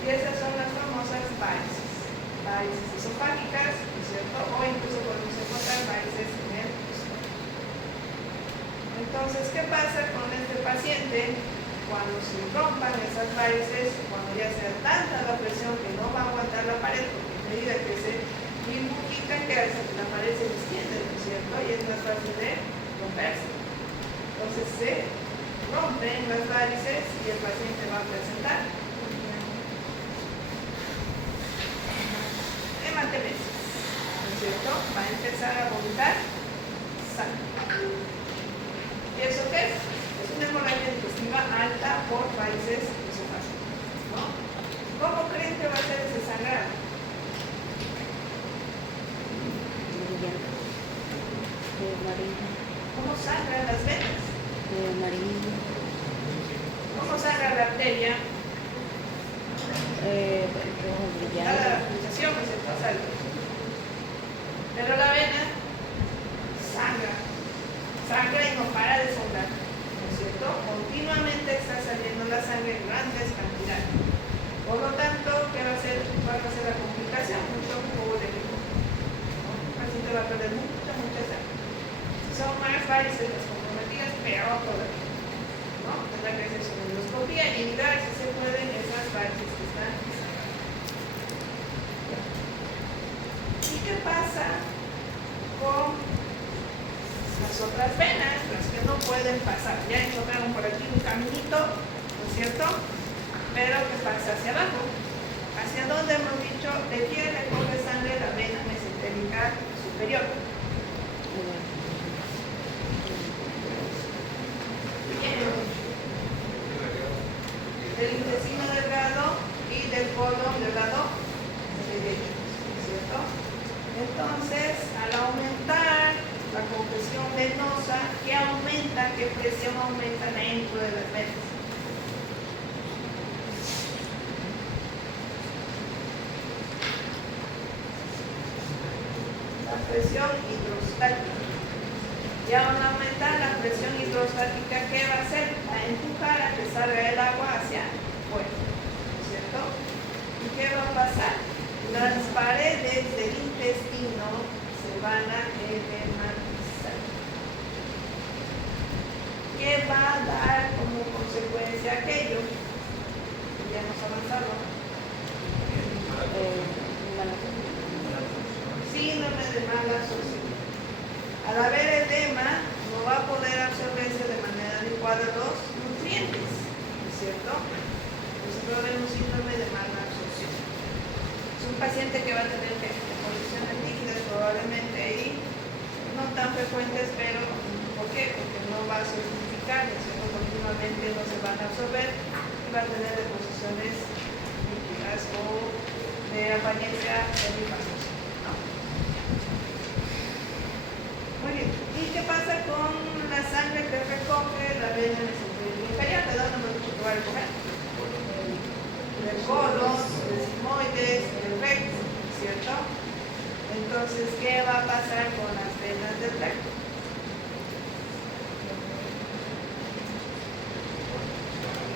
Y esas son las famosas varices esofágicas, ¿no es cierto? O incluso podemos encontrar varices en el estómago. Entonces, ¿qué pasa con este paciente? Cuando se rompan esas varices, cuando ya sea tanta la presión que no va a aguantar la pared, porque a medida que se imbuquica, que hace que la pared se extiende, ¿no es cierto? Y es más fácil de romperse. Entonces se rompen las varices y el paciente va a presentar hematemesis, ¿no es cierto? Va a empezar a vomitar sangre. ¿Y eso qué es? Es una hemorragia digestiva alta por varices esofágicas, ¿no? ¿Cómo creen que va a ser ese sangrado? ¿Cómo sangran las venas? ¿Cómo sangra la arteria? La pulsación que se pasa al pero la vena sangra y no para de sangrar, ¿no es cierto? Continuamente está saliendo la sangre en grandes cantidades. Por lo tanto, ¿qué va a ser? Va a ser la complicación, mucho jugo de limón, ¿no? El paciente va a perder mucha sangre. Si son más varices las comprometidas, peor todavía, ¿no? Tendrá que hacer su endoscopía y mirar si se pueden esas varices que están sangrando. ¿Y qué pasa con las otras venas, las que no pueden pasar? Ya encontraron por aquí un caminito, ¿no es cierto? Pero ¿qué pasa hacia abajo? ¿Hacia dónde hemos dicho? ¿De quién recoge sangre? La vena mesentérica superior. Del intestino delgado y del colon del lado derecho, ¿no es cierto? Entonces, al aumentar la congestión venosa, ¿qué aumenta? ¿Qué presión aumenta dentro de las venas? La presión hidrostática. Y al aumentar la presión hidrostática, ¿qué va a hacer? Va a empujar a que salga el agua hacia afuera, ¿no es cierto? ¿Y qué va a pasar? Las paredes del intestino se van a edematizar. ¿Qué va a dar como consecuencia aquello? Ya hemos avanzado. Al haber edema, no va a poder absorberse de manera adecuada los nutrientes, ¿no es cierto? Nosotros vemos síndrome de mala absorción. Es un paciente que va a tener deposiciones líquidas probablemente y no tan frecuentes, pero ¿por qué? Porque no va a solidificar, ¿no es cierto? Continuamente no se van a absorber y va a tener deposiciones líquidas o de apariencia semipasosa, ¿no? Muy bien. ¿Y qué pasa con la sangre que recoge la vena mesenterio inferior? ¿De dónde hemos dicho que va a recoger? Del colon, del sigmoides, del recto, ¿cierto? Entonces, ¿qué va a pasar con las venas del recto?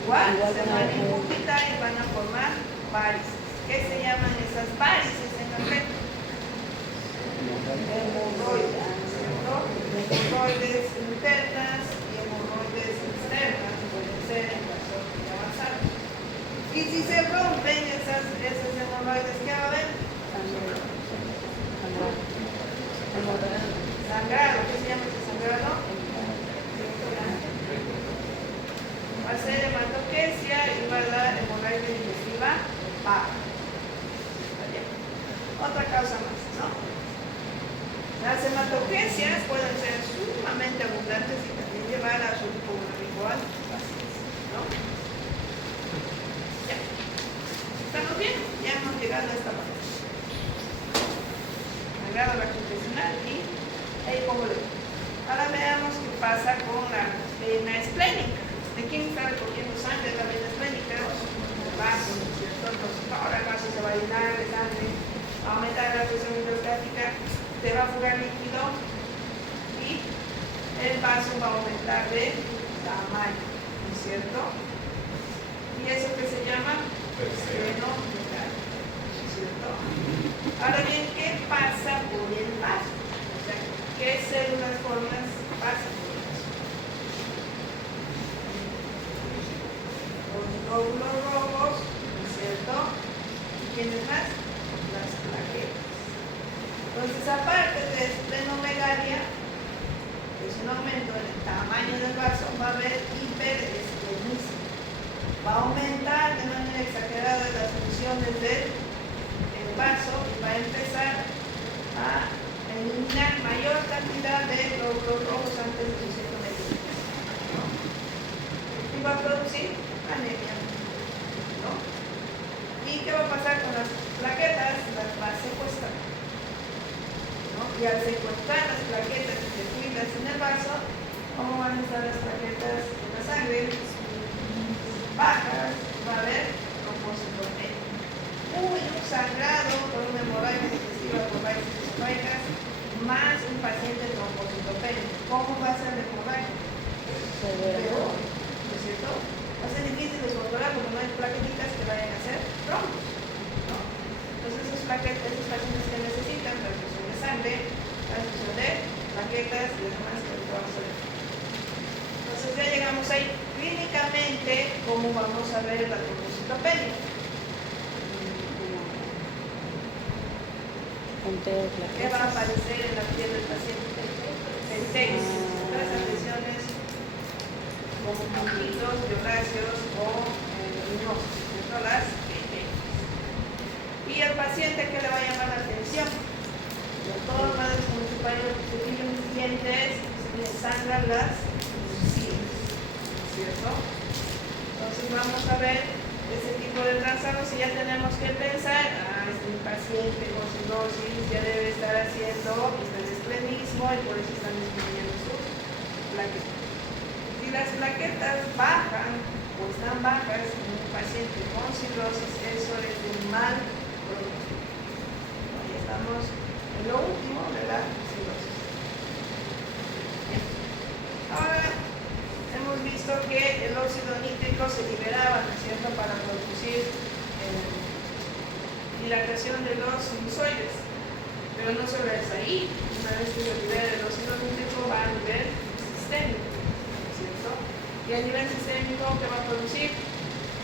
Igual, se van a impupitar y van a formar varices. ¿Qué se llaman esas varices en el recto? Hemorroides, ¿cierto? Hemorroides internas y hemorroides externas pueden ser en caso de avanzar. Y si se rompen esas hemorroides, ¿qué va a haber? Sangrado. ¿Qué se llama ese sangrado? Va a ser hematoquesia y va a dar hemorragia digestiva baja. Otra causa más, ¿no? Las hematoquesias pueden ser sumamente abundantes y también llevar a su igual ¿no? Ya. ¿Estamos bien? Ya hemos llegado a esta parte. Sangrado gastrointestinal y ahí pongo el. Ahora veamos qué pasa con la vena esplénica. ¿De quién está recogiendo sangre? La vena esplénica, el vaso, ¿cierto? Entonces ahora el vaso se va a llenar de sangre, va a aumentar la presión hidrostática, se va a fugar líquido y el vaso va a aumentar de tamaño, ¿no es cierto? ¿Y eso qué se llama? Seno metal, ¿no es cierto? Ahora bien, ¿qué pasa por el vaso? O sea, ¿qué células formas pasan por el vaso? Los glóbulos rojos, ¿no es cierto? ¿Y quiénes más? Las plaquetas. Entonces, aparte de esplenomegalia, es un aumento en el tamaño del vaso, va a haber hiperestrenismo. Va a aumentar de manera exagerada las funciones del vaso y va a empezar a eliminar mayor cantidad de glóbulos rojos antes de su ciclo metabólico, ¿no? Y va a producir anemia, ¿no? ¿Y qué va a pasar con las plaquetas? Las va a secuestrar, ¿no? Y al secuestrar las plaquetas distribuidas en el vaso, ¿cómo van a estar las plaquetas en la sangre? Bajas, va a haber trombocitopenia. Un sangrado con una hemorragia digestiva por varices esofágicas más un paciente trombocitopénico. ¿Cómo va a ser la hemorragia? Peor, ¿no es cierto? Va a ser difícil de controlar porque no hay plaquetitas que vayan a ser trombos, ¿no? Entonces esos pacientes que necesitan transfusión de sangre, transfusión de plaquetas y demás que ahorita vamos a ver. Entonces ya llegamos ahí. Clínicamente, ¿cómo vamos a ver la trombocitopenia? ¿Qué va a aparecer en la piel del paciente? Petex, las lesiones como puntitos, violáceos o luminosos, ¿cierto? Las petex. Y el paciente, ¿qué le va a llamar la atención? Todos los padres municipales que tienen dientes, les sangran las encías, ¿cierto? Entonces vamos a ver ese tipo de trastornos y ya tenemos que pensar, este paciente con cirrosis ya debe estar haciendo hiperesplenismo y por eso están disminuyendo sus plaquetas. Si las plaquetas bajan o están bajas en un paciente con cirrosis, eso es un mal pronóstico. Ahí estamos en lo último de la cirrosis. Bien. Ahora hemos visto que el óxido nítrico se liberaba, ¿no es cierto?, para producir dilatación de los sinusoides, pero no solo es ahí. Una vez que se libera el óxido nítrico va a nivel sistémico, ¿no es cierto? Y a nivel sistémico, ¿qué va a producir?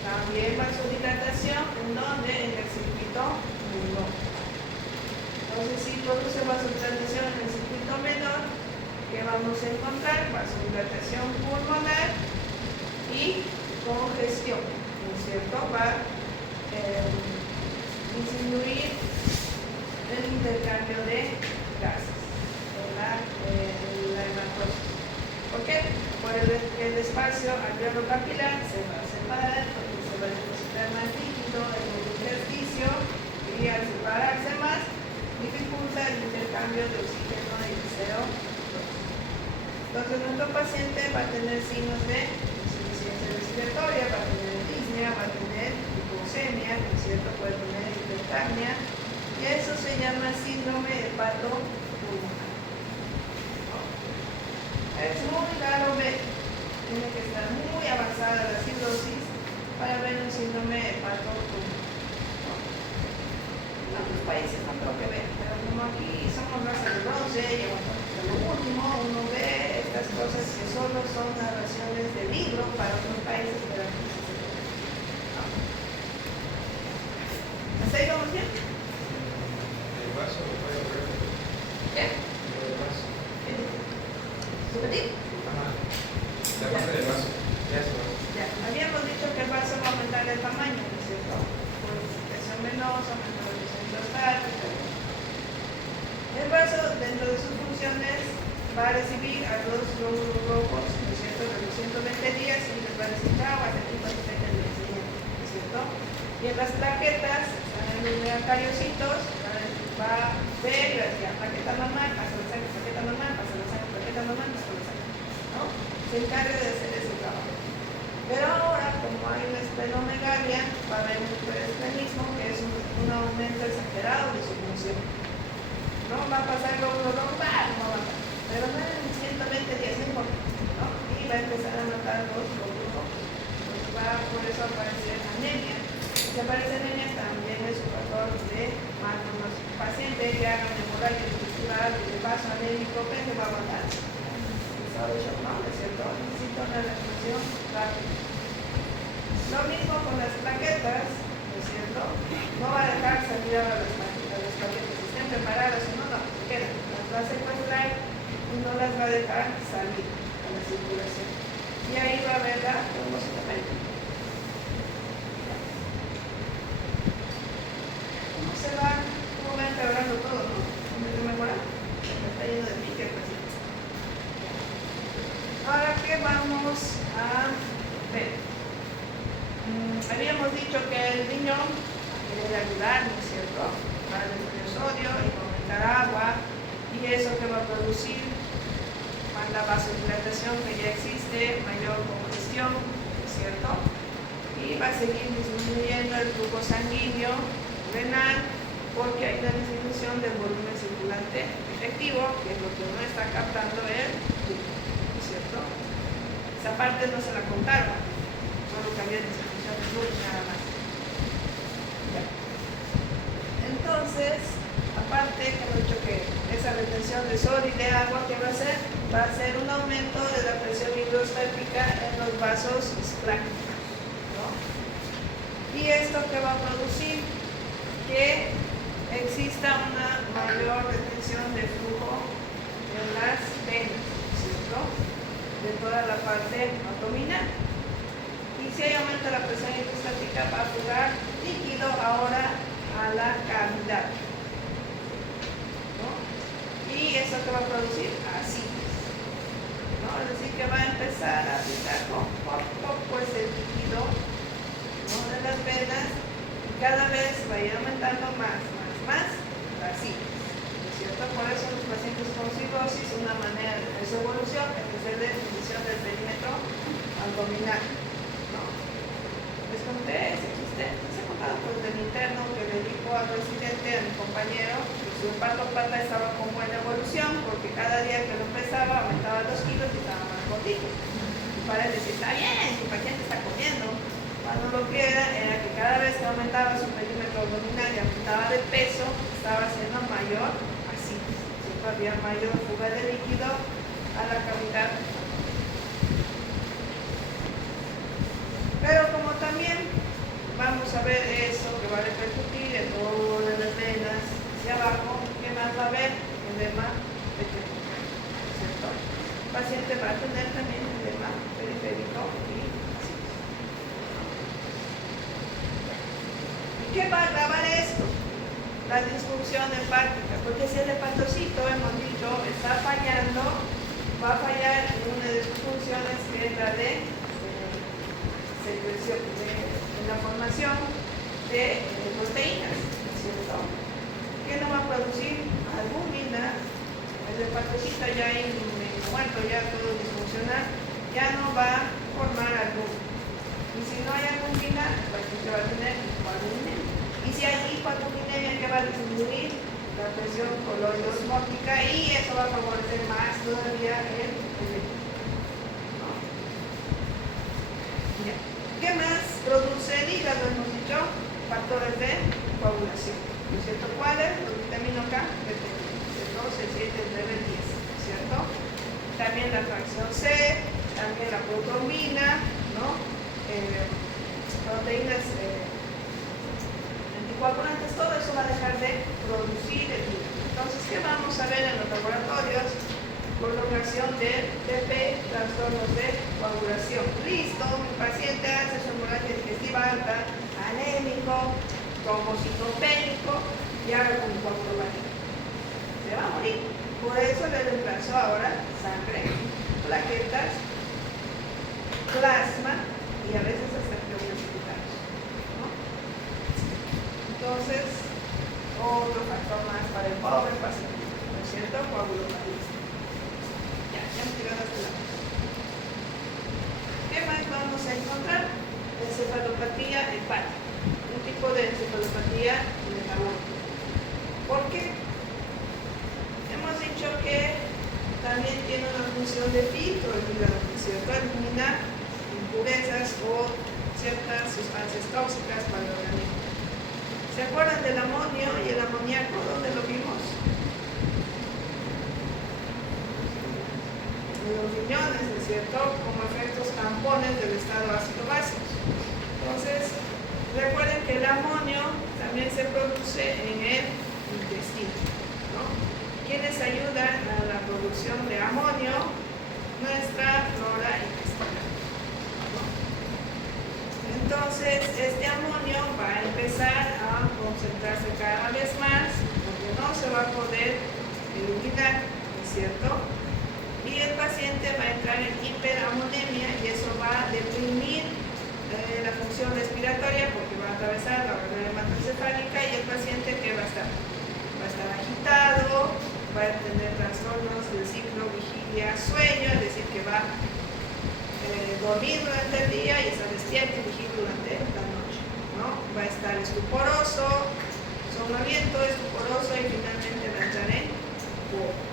También vasodilatación, ¿en dónde? En el circuito menor. Entonces, si produce vasodilatación en el circuito menor, vamos a encontrar vasodilatación pulmonar y congestión, ¿no es cierto? Va a disminuir el intercambio de gases en la hematosis. ¿Por qué? Por el espacio alveolo capilar se va a separar, porque se va a depositar más líquido en el intersticio y al separarse más dificulta el intercambio de oxígeno y de CO2. Entonces nuestro paciente va a tener signos de insuficiencia respiratoria, va a tener disnea, va a tener hipoglucemia, ¿no es cierto? Puede tener hipercapnia, y eso se llama síndrome hepatopulmonar. Es muy raro ver, tiene que estar muy avanzada la cirrosis para ver un síndrome hepatopulmonar. En otros países no creo que vean, pero como aquí somos raza de bronce y hasta lo último uno ve estas cosas que solo son narraciones de libro para otros países, pero aquí sí se ve. ¿Hasta ahí vamos bien? El vaso lo puede ver. ¿Qué? El vaso. ¿Repetir? Ajá. La parte del vaso. Ya se va. Ya, habíamos dicho que el vaso va a aumentar el tamaño, ¿no es cierto? Por presión venosa, aumento de presión endostática. El vaso, dentro de sus funciones, va a recibir a los glóbulos rojos, ¿no es cierto?, de los 120 días y les va a decir chao, hasta aquí cuando tengan el siguiente, ¿no es cierto? Y en las plaquetas, en los megacardiocitos, va a ver y va a decir plaqueta normal, pasa la sangre, plaqueta normal, pasa la sangre, plaqueta normal, pasa la sangre, ¿no? Se encarga de hacer ese trabajo. Pero ahora, como hay una esplenomegalia, va a haber un hiperestrenismo, que es un aumento exagerado de su función. No va a pasar lo normal, no va a pasar. Pero no en 120 días, no importa, ¿no? Y va a empezar a matar los glóbulos rojos. Entonces va por eso a aparecer anemia. Si aparece anemia también es un factor de mal pronóstico. Paciente que haga una hemorragia digestiva y de paso anémico, se va a matar. ¿No es cierto? Necesita una resolución rápida. Lo mismo con las plaquetas, ¿no es cierto? No va a dejar salir a las plaquetas. Si estén preparadas o no, no, se quedan. Las va a secuestrar y no las va a dejar salir a la circulación. Y ahí va a haber la trombocitopenia. ¿Cómo se va empeorando todo, no? ¿Cómo se mejora? Está lleno de pique, pues. Ahora, ¿qué vamos a ver? Habíamos dicho que el riñón debe ayudar, ¿no es cierto?, para el sodio y aumentar agua, y eso que va a producir más la vasodilatación que ya existe, mayor congestión, ¿no es cierto? Y va a seguir disminuyendo el flujo sanguíneo renal porque hay una disminución del volumen circulante efectivo, que es lo que no está captando el flujo, ¿no es cierto? Esa parte no se la contaron, solo que había disminución de flujo nada más. Ya. Entonces, aparte que hemos dicho que esa retención de sodio y de agua, ¿qué va a hacer? Va a hacer un aumento de la presión hidrostática en los vasos esplácnicos, ¿no? Y esto que va a producir que exista una mayor retención de flujo en las venas, ¿cierto?, de toda la parte abdominal. Y si hay aumento de la presión hidrostática, va a fluir líquido ahora a la cavidad, ¿no? Y eso que va a producir ácidos, ¿no? Es decir, que va a empezar a aplicar poco a poco ese líquido, ¿no?, de las venas, y cada vez va a ir aumentando más ácidos, ¿no es cierto? Por eso los pacientes con cirrosis, una manera de su evolución es hacer definición del perímetro abdominal, ¿no? Les conté, les he contado pues del interno que le dijo al residente, a mi compañero, que su pata estaba con buena evolución porque cada día que lo pesaba aumentaba 2 kilos y estaba más gordito. Y para él decir, está bien, tu paciente está comiendo. Cuando lo que era que cada vez que aumentaba su perímetro abdominal y aumentaba de peso, estaba haciendo mayor ácido, ¿cierto? Había mayor fuga de líquido a la cavidad. Pero como también vamos a ver eso que va a repercutir en todas las venas hacia abajo, ¿qué más va a haber? Edema vegetal, ¿cierto? la disfunción hepática, porque si el hepatocito, hemos dicho, está fallando, va a fallar en una de sus funciones, que es la de secreción, de la formación de proteínas, ¿cierto? Que no va a producir albúmina. El hepatocito ya muerto, ya todo disfuncional, ya no va a formar albúmina. Y si no hay albúmina, el paciente va a tener hipoalbuminemia. Y si hay hipoalbuminemia, que va a disminuir la presión coloidosmótica y eso va a favorecer más todavía el efecto. ¿No? ¿Qué más produce el hígado? Hemos dicho factores de coagulación. ¿No es cierto? ¿Cuáles? Los vitamina K, el 12, el 7, el 9, el 10. ¿Cierto? También la fracción C, también la protrombina, ¿no? Proteínas anticoagulantes, todo eso va a dejar de producir el hígado. Entonces, ¿qué vamos a ver en los laboratorios? Prolongación del TP, trastornos de coagulación. Listo, mi paciente hace su hemorragia digestiva alta, anémico, trombocitopénico y ahora con coagulopatia. Se va a morir. Por eso le reemplazo ahora sangre, plaquetas, plasma y a veces hasta pleurocytocitos, ¿no? Entonces, otro factor más para el pobre paciente, ¿no es cierto? Coagulopatía. Ya hemos llegado hasta la. ¿Qué más vamos a encontrar? Encefalopatía hepática, un tipo de encefalopatía metabólica. ¿Por qué? Hemos dicho que también tiene una función de filtro el hígado, ¿cierto? Eliminar impurezas o ciertas sustancias tóxicas para el organismo. ¿Se acuerdan del amonio y el amoníaco? ¿Dónde lo vimos? En los riñones, ¿no es cierto? Como efectos tampones del estado ácido-básico. Entonces, recuerden que el amonio también se produce en el intestino, ¿no? ¿Quiénes ayudan a la producción de amonio? Nuestra flora intestinal, ¿no? Entonces, este amonio va a empezar a concentrarse cada vez más, porque no se va a poder eliminar, ¿no es cierto? Y el paciente va a entrar en hiperamonemia y eso va a deprimir la función respiratoria porque va a atravesar la barrera hematoencefálica y el paciente que va a estar agitado, va a tener trastornos del ciclo vigilia-sueño, es decir, que va a dormir durante el día y estar despierto y vigir durante la noche, ¿no? Va a estar estuporoso, somnoliento, estuporoso y finalmente va a entrar en coma.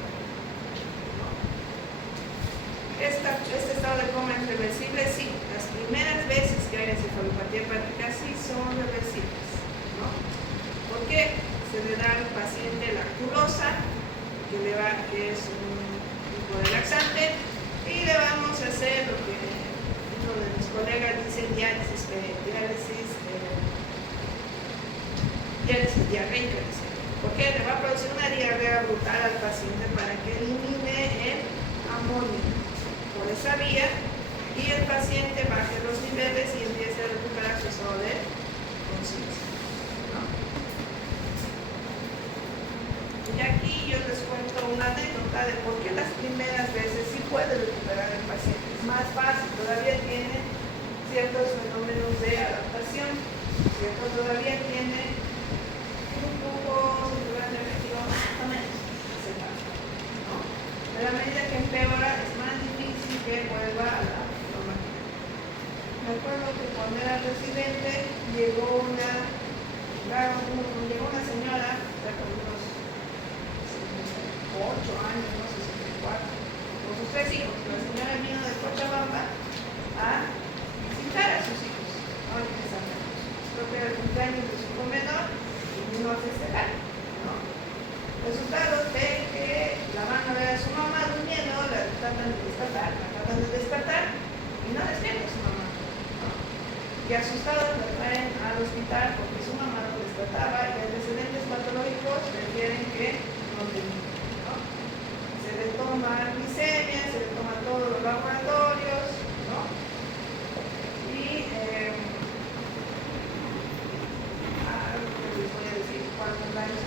Este estado de coma es reversible, sí. Las primeras veces que hay encefalopatía hepática sí son reversibles, ¿no? ¿Por qué? Se le da al paciente lactulosa, que es un tipo de laxante, y le vamos a hacer lo que uno de mis colegas dice diálisis diarreica. ¿Por qué? Le va a producir una diarrea brutal al paciente para que elimine el amonio por esa vía y el paciente baje los niveles y empiece a recuperar su estado de conciencia, ¿no? Y aquí yo les cuento una anécdota de por qué las primeras veces sí puede recuperar el paciente. Es más fácil, todavía tiene ciertos fenómenos de adaptación, ¿cierto? Todavía tiene un poco de efectivo más o menos aceptable, ¿no? Pero a medida que empeora es más difícil que vuelva a la normalidad. Me acuerdo que cuando era residente llegó una señora con unos 8 años, no sé, 64, con sus 3 hijos. La señora vino de Cochabamba a visitar a sus hijos, ¿no? Creo que era el cumpleaños de su hijo menor y vino a festejar, ¿no? Resultados de que la van a ver a su mamá durmiendo, la tratan de despertar y no despierta a su mamá, ¿no? Y asustados la traen al hospital porque su mamá no despertaba y antecedentes patológicos refieren que no tenía, ¿no? Se le toma glicemia, se le toma todos los laboratorios, ¿no? Y les voy a decir cuántos años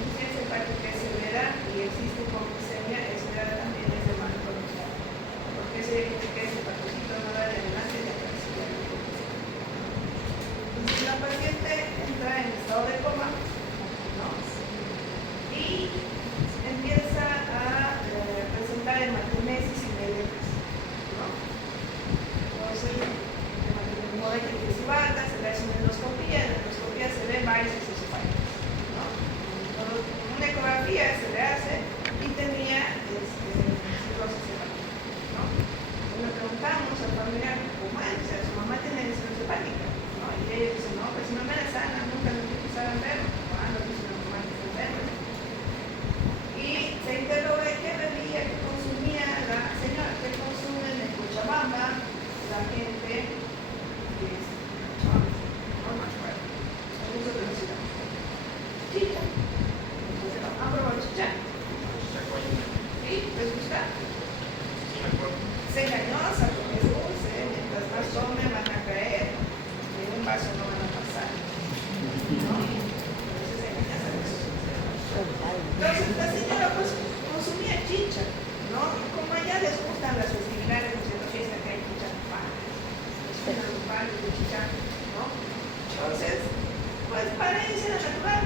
pues parece natural.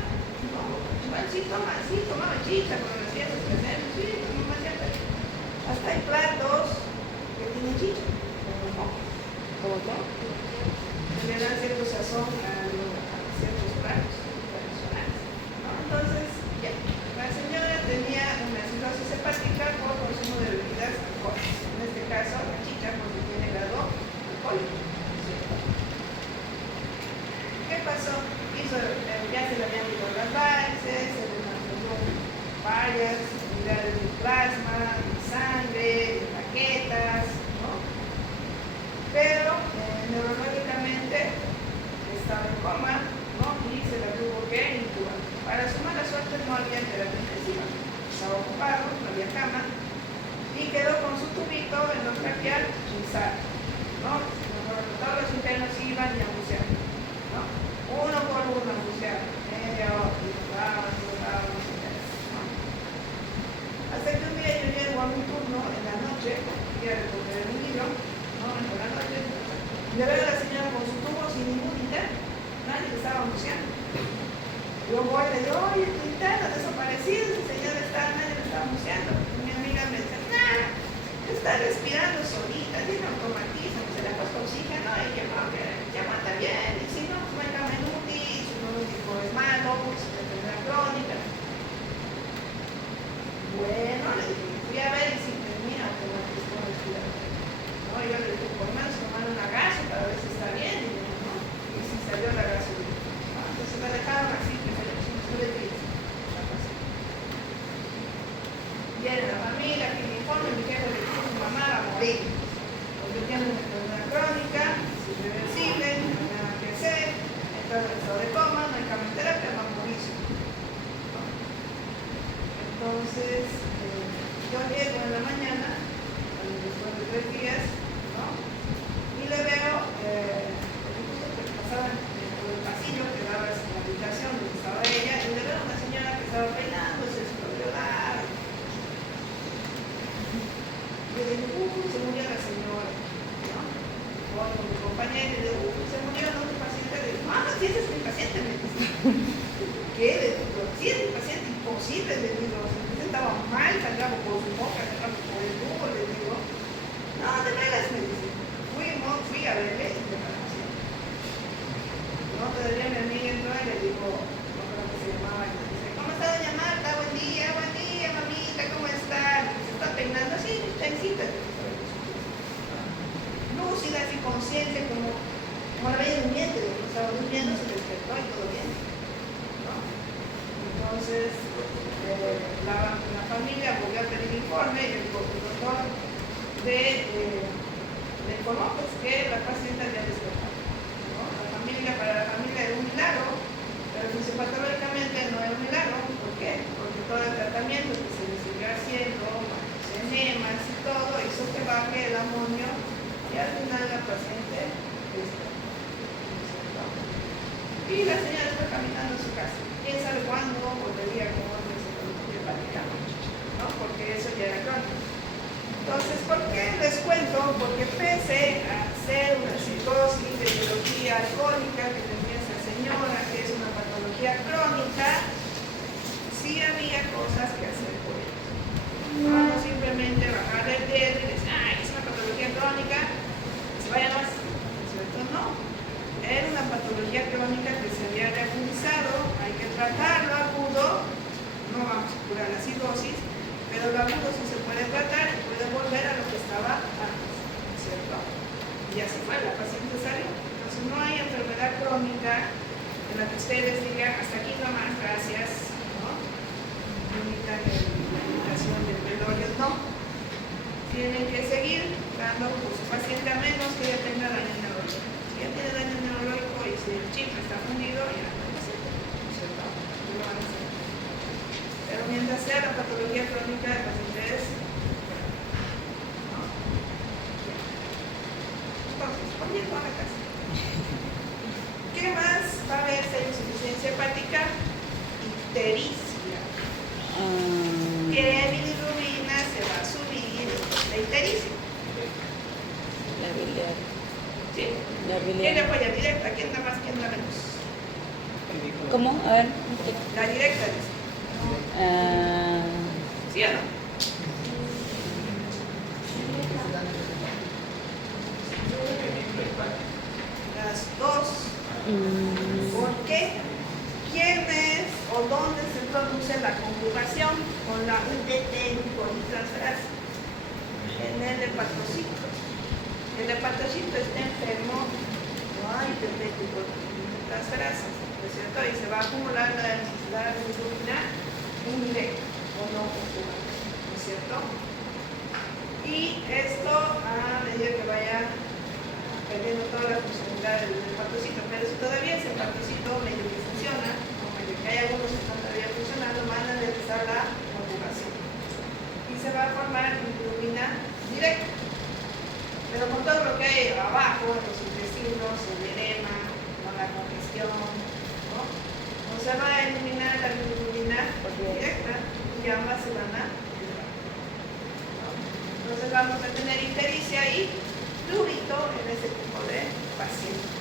No, igual sí tomaba chicha con las fiestas presentes, sí, mamá siempre. Hasta hay platos que tienen chicha, como no, que le dan cierto sazón a ciertos platos tradicionales, ¿no? Entonces, ya, la señora tenía una cirrosis hepática por consumo de bebidas alcohólicas. En este caso, la chicha, porque tiene grado alcohólico. ¿Qué pasó? Ya se le habían ido las varices, se le mantuvo varias unidades de plasma, de sangre, de plaquetas, ¿no? Pero neurológicamente estaba en coma, ¿no? Y se la tuvo que intubar. Para su mala suerte no había terapia intensiva, estaba ocupado, no había cama, y quedó con su tubito endotraqueal pinzado, ¿no? Todos los internos iban y a bucear, ¿no? Uno por uno a bucear, media hora, y rodaban, ¿no? Hasta que un día yo llego a mi turno en la noche, y a recoger el niño, ¿no? En la noche, y le veo a la señora con su tubo sin ningún interno, nadie le estaba buceando. Yo voy y le digo, oye, tu interno desaparecido, ese señor nadie le está buceando. Y mi amiga me dice, nada, está respirando solita, tiene automatismo, se le ha puesto oxígeno y que no, que ya aguanta bien, y si no, pues no hay cama inútil, si no es malo, pues se tendrá crónica. Bueno, le dije, fui a ver y si tenía automatismo respiratorio. No, yo le dije, por lo menos tomar una gaso para ver si está bien, y no, y si salió la gasolina. ¿No? Entonces me dejaron así, que se le puso de gris. Viene la familia, que me informe, mi jefe le dijo, su mamá va a morir. Porque tiene una enfermedad crónica, es irreversible, no hay nada que hacer, está en estado de coma, no hay cama en terapia, va a morir. ¿No? Entonces, yo llego en la mañana, después de 3 días, ¿no? Y le veo, justo que pasaba por el pasillo que daba a la habitación donde estaba ella, y le veo a una señora que estaba peinando, se escondió largo. Y le digo, se murió la señora, ¿no? Voy con mi compañera y le digo, se murió otro paciente. Le digo, no, si ese es mi paciente, me dice. ¿Qué? Le digo, si es mi paciente, imposible, le digo, si estaba mal, salgaba por su boca, salgaba por el tubo, le digo, no, de veras, me dice. Fui a verle y me la paciente. No, todavía mi amiga entró y le digo, no creo que se llamaba, y me dice, ¿cómo está doña Marta? Buen día, mamita, ¿cómo está? Se está peinando así, está en cita. Lúcida, así consciente, como la veía durmiente, no estaba durmiendo, se despertó y todo bien. ¿No? Entonces, la familia volvió a pedir informe y el doctor le informó pues, que la paciente había despertado, ¿no? Para la familia era un milagro, pero fisiopatológicamente no era un milagro. ¿Por qué? Porque todo el tratamiento que se le siguió haciendo, los enemas y todo, hizo que baje el amonio y al final la paciente despertó. Y la señora fue caminando a su casa. ¿Quién sabe cuándo volvería con otra psicología hepática? ¿No? Porque eso ya era crónico. Entonces, ¿por qué les cuento? Porque pese a ser una psicosis de etiología alcohólica que tenía esa señora, que es una patología crónica, sí había cosas que hacer por ella. No simplemente bajar el dedo y decir, es una patología crónica, que se vaya más. ¿Cierto? No. Era una patología crónica que se había reagudizado, hay que tratarlo agudo, no vamos a curar la cirrosis, pero lo agudo sí se puede tratar y puede volver a lo que estaba antes, ¿cierto? Y así fue, la paciente salió. Entonces no hay enfermedad crónica en la que ustedes digan, hasta aquí nomás, gracias, ¿no? Limitan la limitación del velorio, no. Tienen que seguir dando por su paciente a menos que ya tenga daño neurológico. Si ya tiene daño neurológico y si el chip está fundido, ya no hay paciente, ¿cierto? Y lo van a hacer. Pero mientras sea la patología crónica de pacientes, ¿no? Entonces, volviendo a la casa. ¿Qué más va a haber? Insuficiencia hepática, ictericia. ¿Qué bilirrubina se va a subir? La ictericia. La biliar. ¿Sí? La ¿Quién le biliar. apoya directa? ¿Quién da más? ¿Quién da menos? ¿Cómo? A ver. La directa, dice. Ah, ¿Sí o no? Las dos. ¿Por qué? ¿Quién es o dónde se produce la conjugación con la UTT politransferasa? En el hepatocito. El hepatocito está enfermo, no hay UTT politransferasa, ¿no es cierto? Y se va a acumular la bilirrubina indirecta o no conjugada, ¿no es cierto? Y esto a medida que vaya perdiendo toda la funcionalidad del hepatocito, pero si todavía ese hepatocito medio que funciona, o medio que hay algunos que están todavía funcionando, van a realizar la conjugación. Y se va a formar bilirrubina directa. Pero con todo lo que hay abajo, en los intestinos, el edema, con la congestión, ¿no? No se va a eliminar la bilirrubina directa y ambas se van a liberar. Entonces vamos a tener ictericia y prurito en este tipo de pacientes.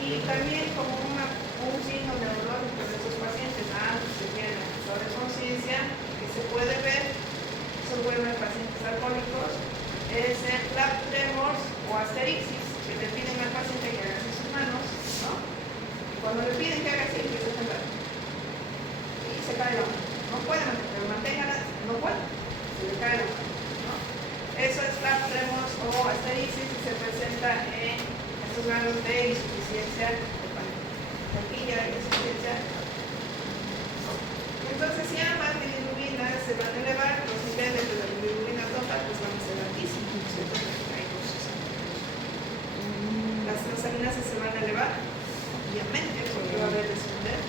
Y también como un signo neurológico de estos pacientes, se tiene sobreconciencia, que se puede ver, eso vuelve a pacientes alcohólicos, es el flap tremors o asterixis, que le piden al paciente que haga así sus manos, ¿no? Y cuando le piden que haga así, empieza a temblar. Y se cae la mano. No puede mantener, pero manténgala, no puede, se le cae la mano. Eso es flap tremors o asterixis y se presenta en estos grados de insuficiencia hepática y insuficiencia. Entonces, si ambas bilirrubinas se van a elevar, los niveles de la bilirrubina total pues van a ser altísimos, ¿cierto? Hay dosis. Las transaminases se van a elevar, obviamente, porque va a haber descender,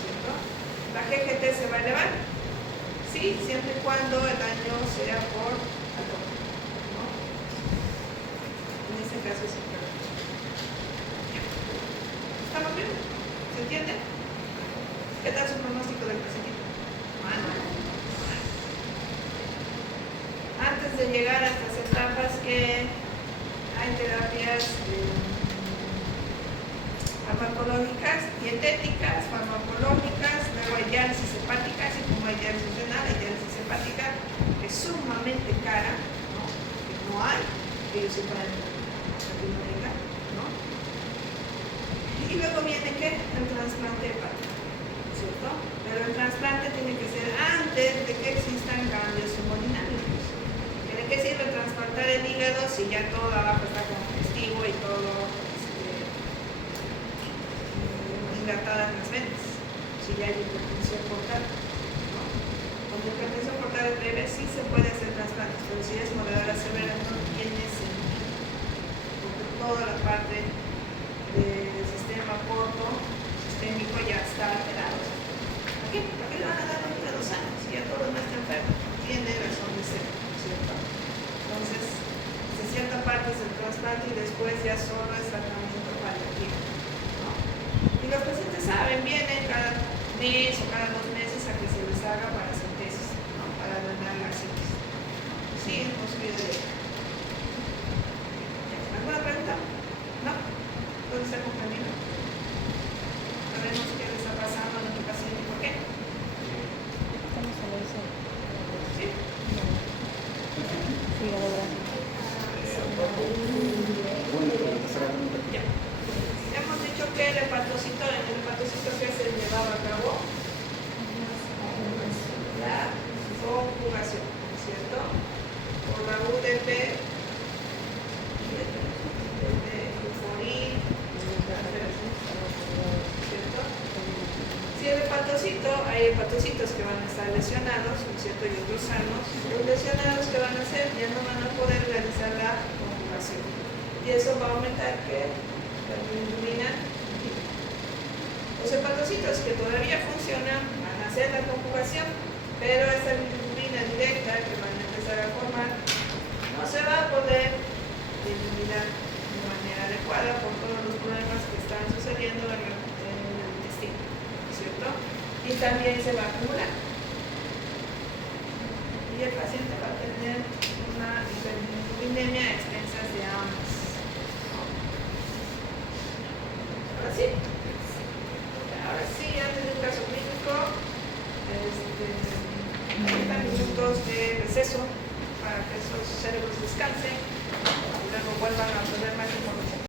¿cierto? La GGT se va a elevar. Sí, siempre y cuando el daño sea por alcohol, ¿no? En este caso es el ¿estamos bien? ¿Se entiende? ¿Qué tal su pronóstico del paciente? Antes de llegar a estas etapas que hay terapias farmacológicas, dietéticas, farmacológicas, luego hay diálisis hepática, así como hay diálisis renal, hay diálisis hepática, que es sumamente cara, ¿no? Que no hay, que ellos sepan en Latinoamérica, ¿no? Y luego viene ¿qué? El trasplante hepático, ¿cierto? Pero el trasplante tiene que ser antes de que existan cambios hemodinámicos. ¿De qué sirve trasplantar el hígado si ya todo abajo está congestivo y todo dilatadas las venas? Si ya hay hipertensión portal, ¿no? Con hipertensión portal breve sí se puede hacer trasplantes, pero si es moderada severa no tiene sentido, porque toda la parte del sistema porto sistémico ya está alterado. ¿Para qué? ¿Para qué le van a dar un hígado sano si ya todo no está enfermo? Tiene razón de ser, ¿cierto? Entonces, de cierta parte es el trasplante y después ya solo es tratamiento paliativo, ¿no? Y los pacientes saben, vienen cada mes o cada 2 meses a que se les haga para síntesis, ¿no? Para drenar la síntesis. Sí, hemos subido de ¿alguna pregunta? ¿No? ¿Dónde está comprendido? Sabemos qué le está pasando a nuestro paciente y por qué. estamos a la vez. ¿Sí? Hígado graso. Ya. Hemos dicho que el hepatocito, en el hepatocito que se llevaba a cabo la conjugación, ¿cierto? Por la UDP, ¿cierto? Si el hepatocito, hay hepatocitos que van a estar lesionados, ¿no es cierto? Y otros sanos. Los lesionados que van a hacer ya no van a poder realizar la conjugación. Y eso va a aumentar que la bilirrubina. Los hepatocitos que todavía funcionan van a hacer la conjugación, pero esta bilirrubina directa que van a empezar a formar no se va a poder eliminar de manera adecuada por todos los problemas que están sucediendo en el intestino, ¿cierto? Y también se va a acumular. Y el paciente va a tener una hiperbilirubinemia a expensas de ambas. ¿Sí? Ahora sí, antes de un caso clínico, 30 minutos de receso para que esos cerebros descansen y luego vuelvan a poner máximo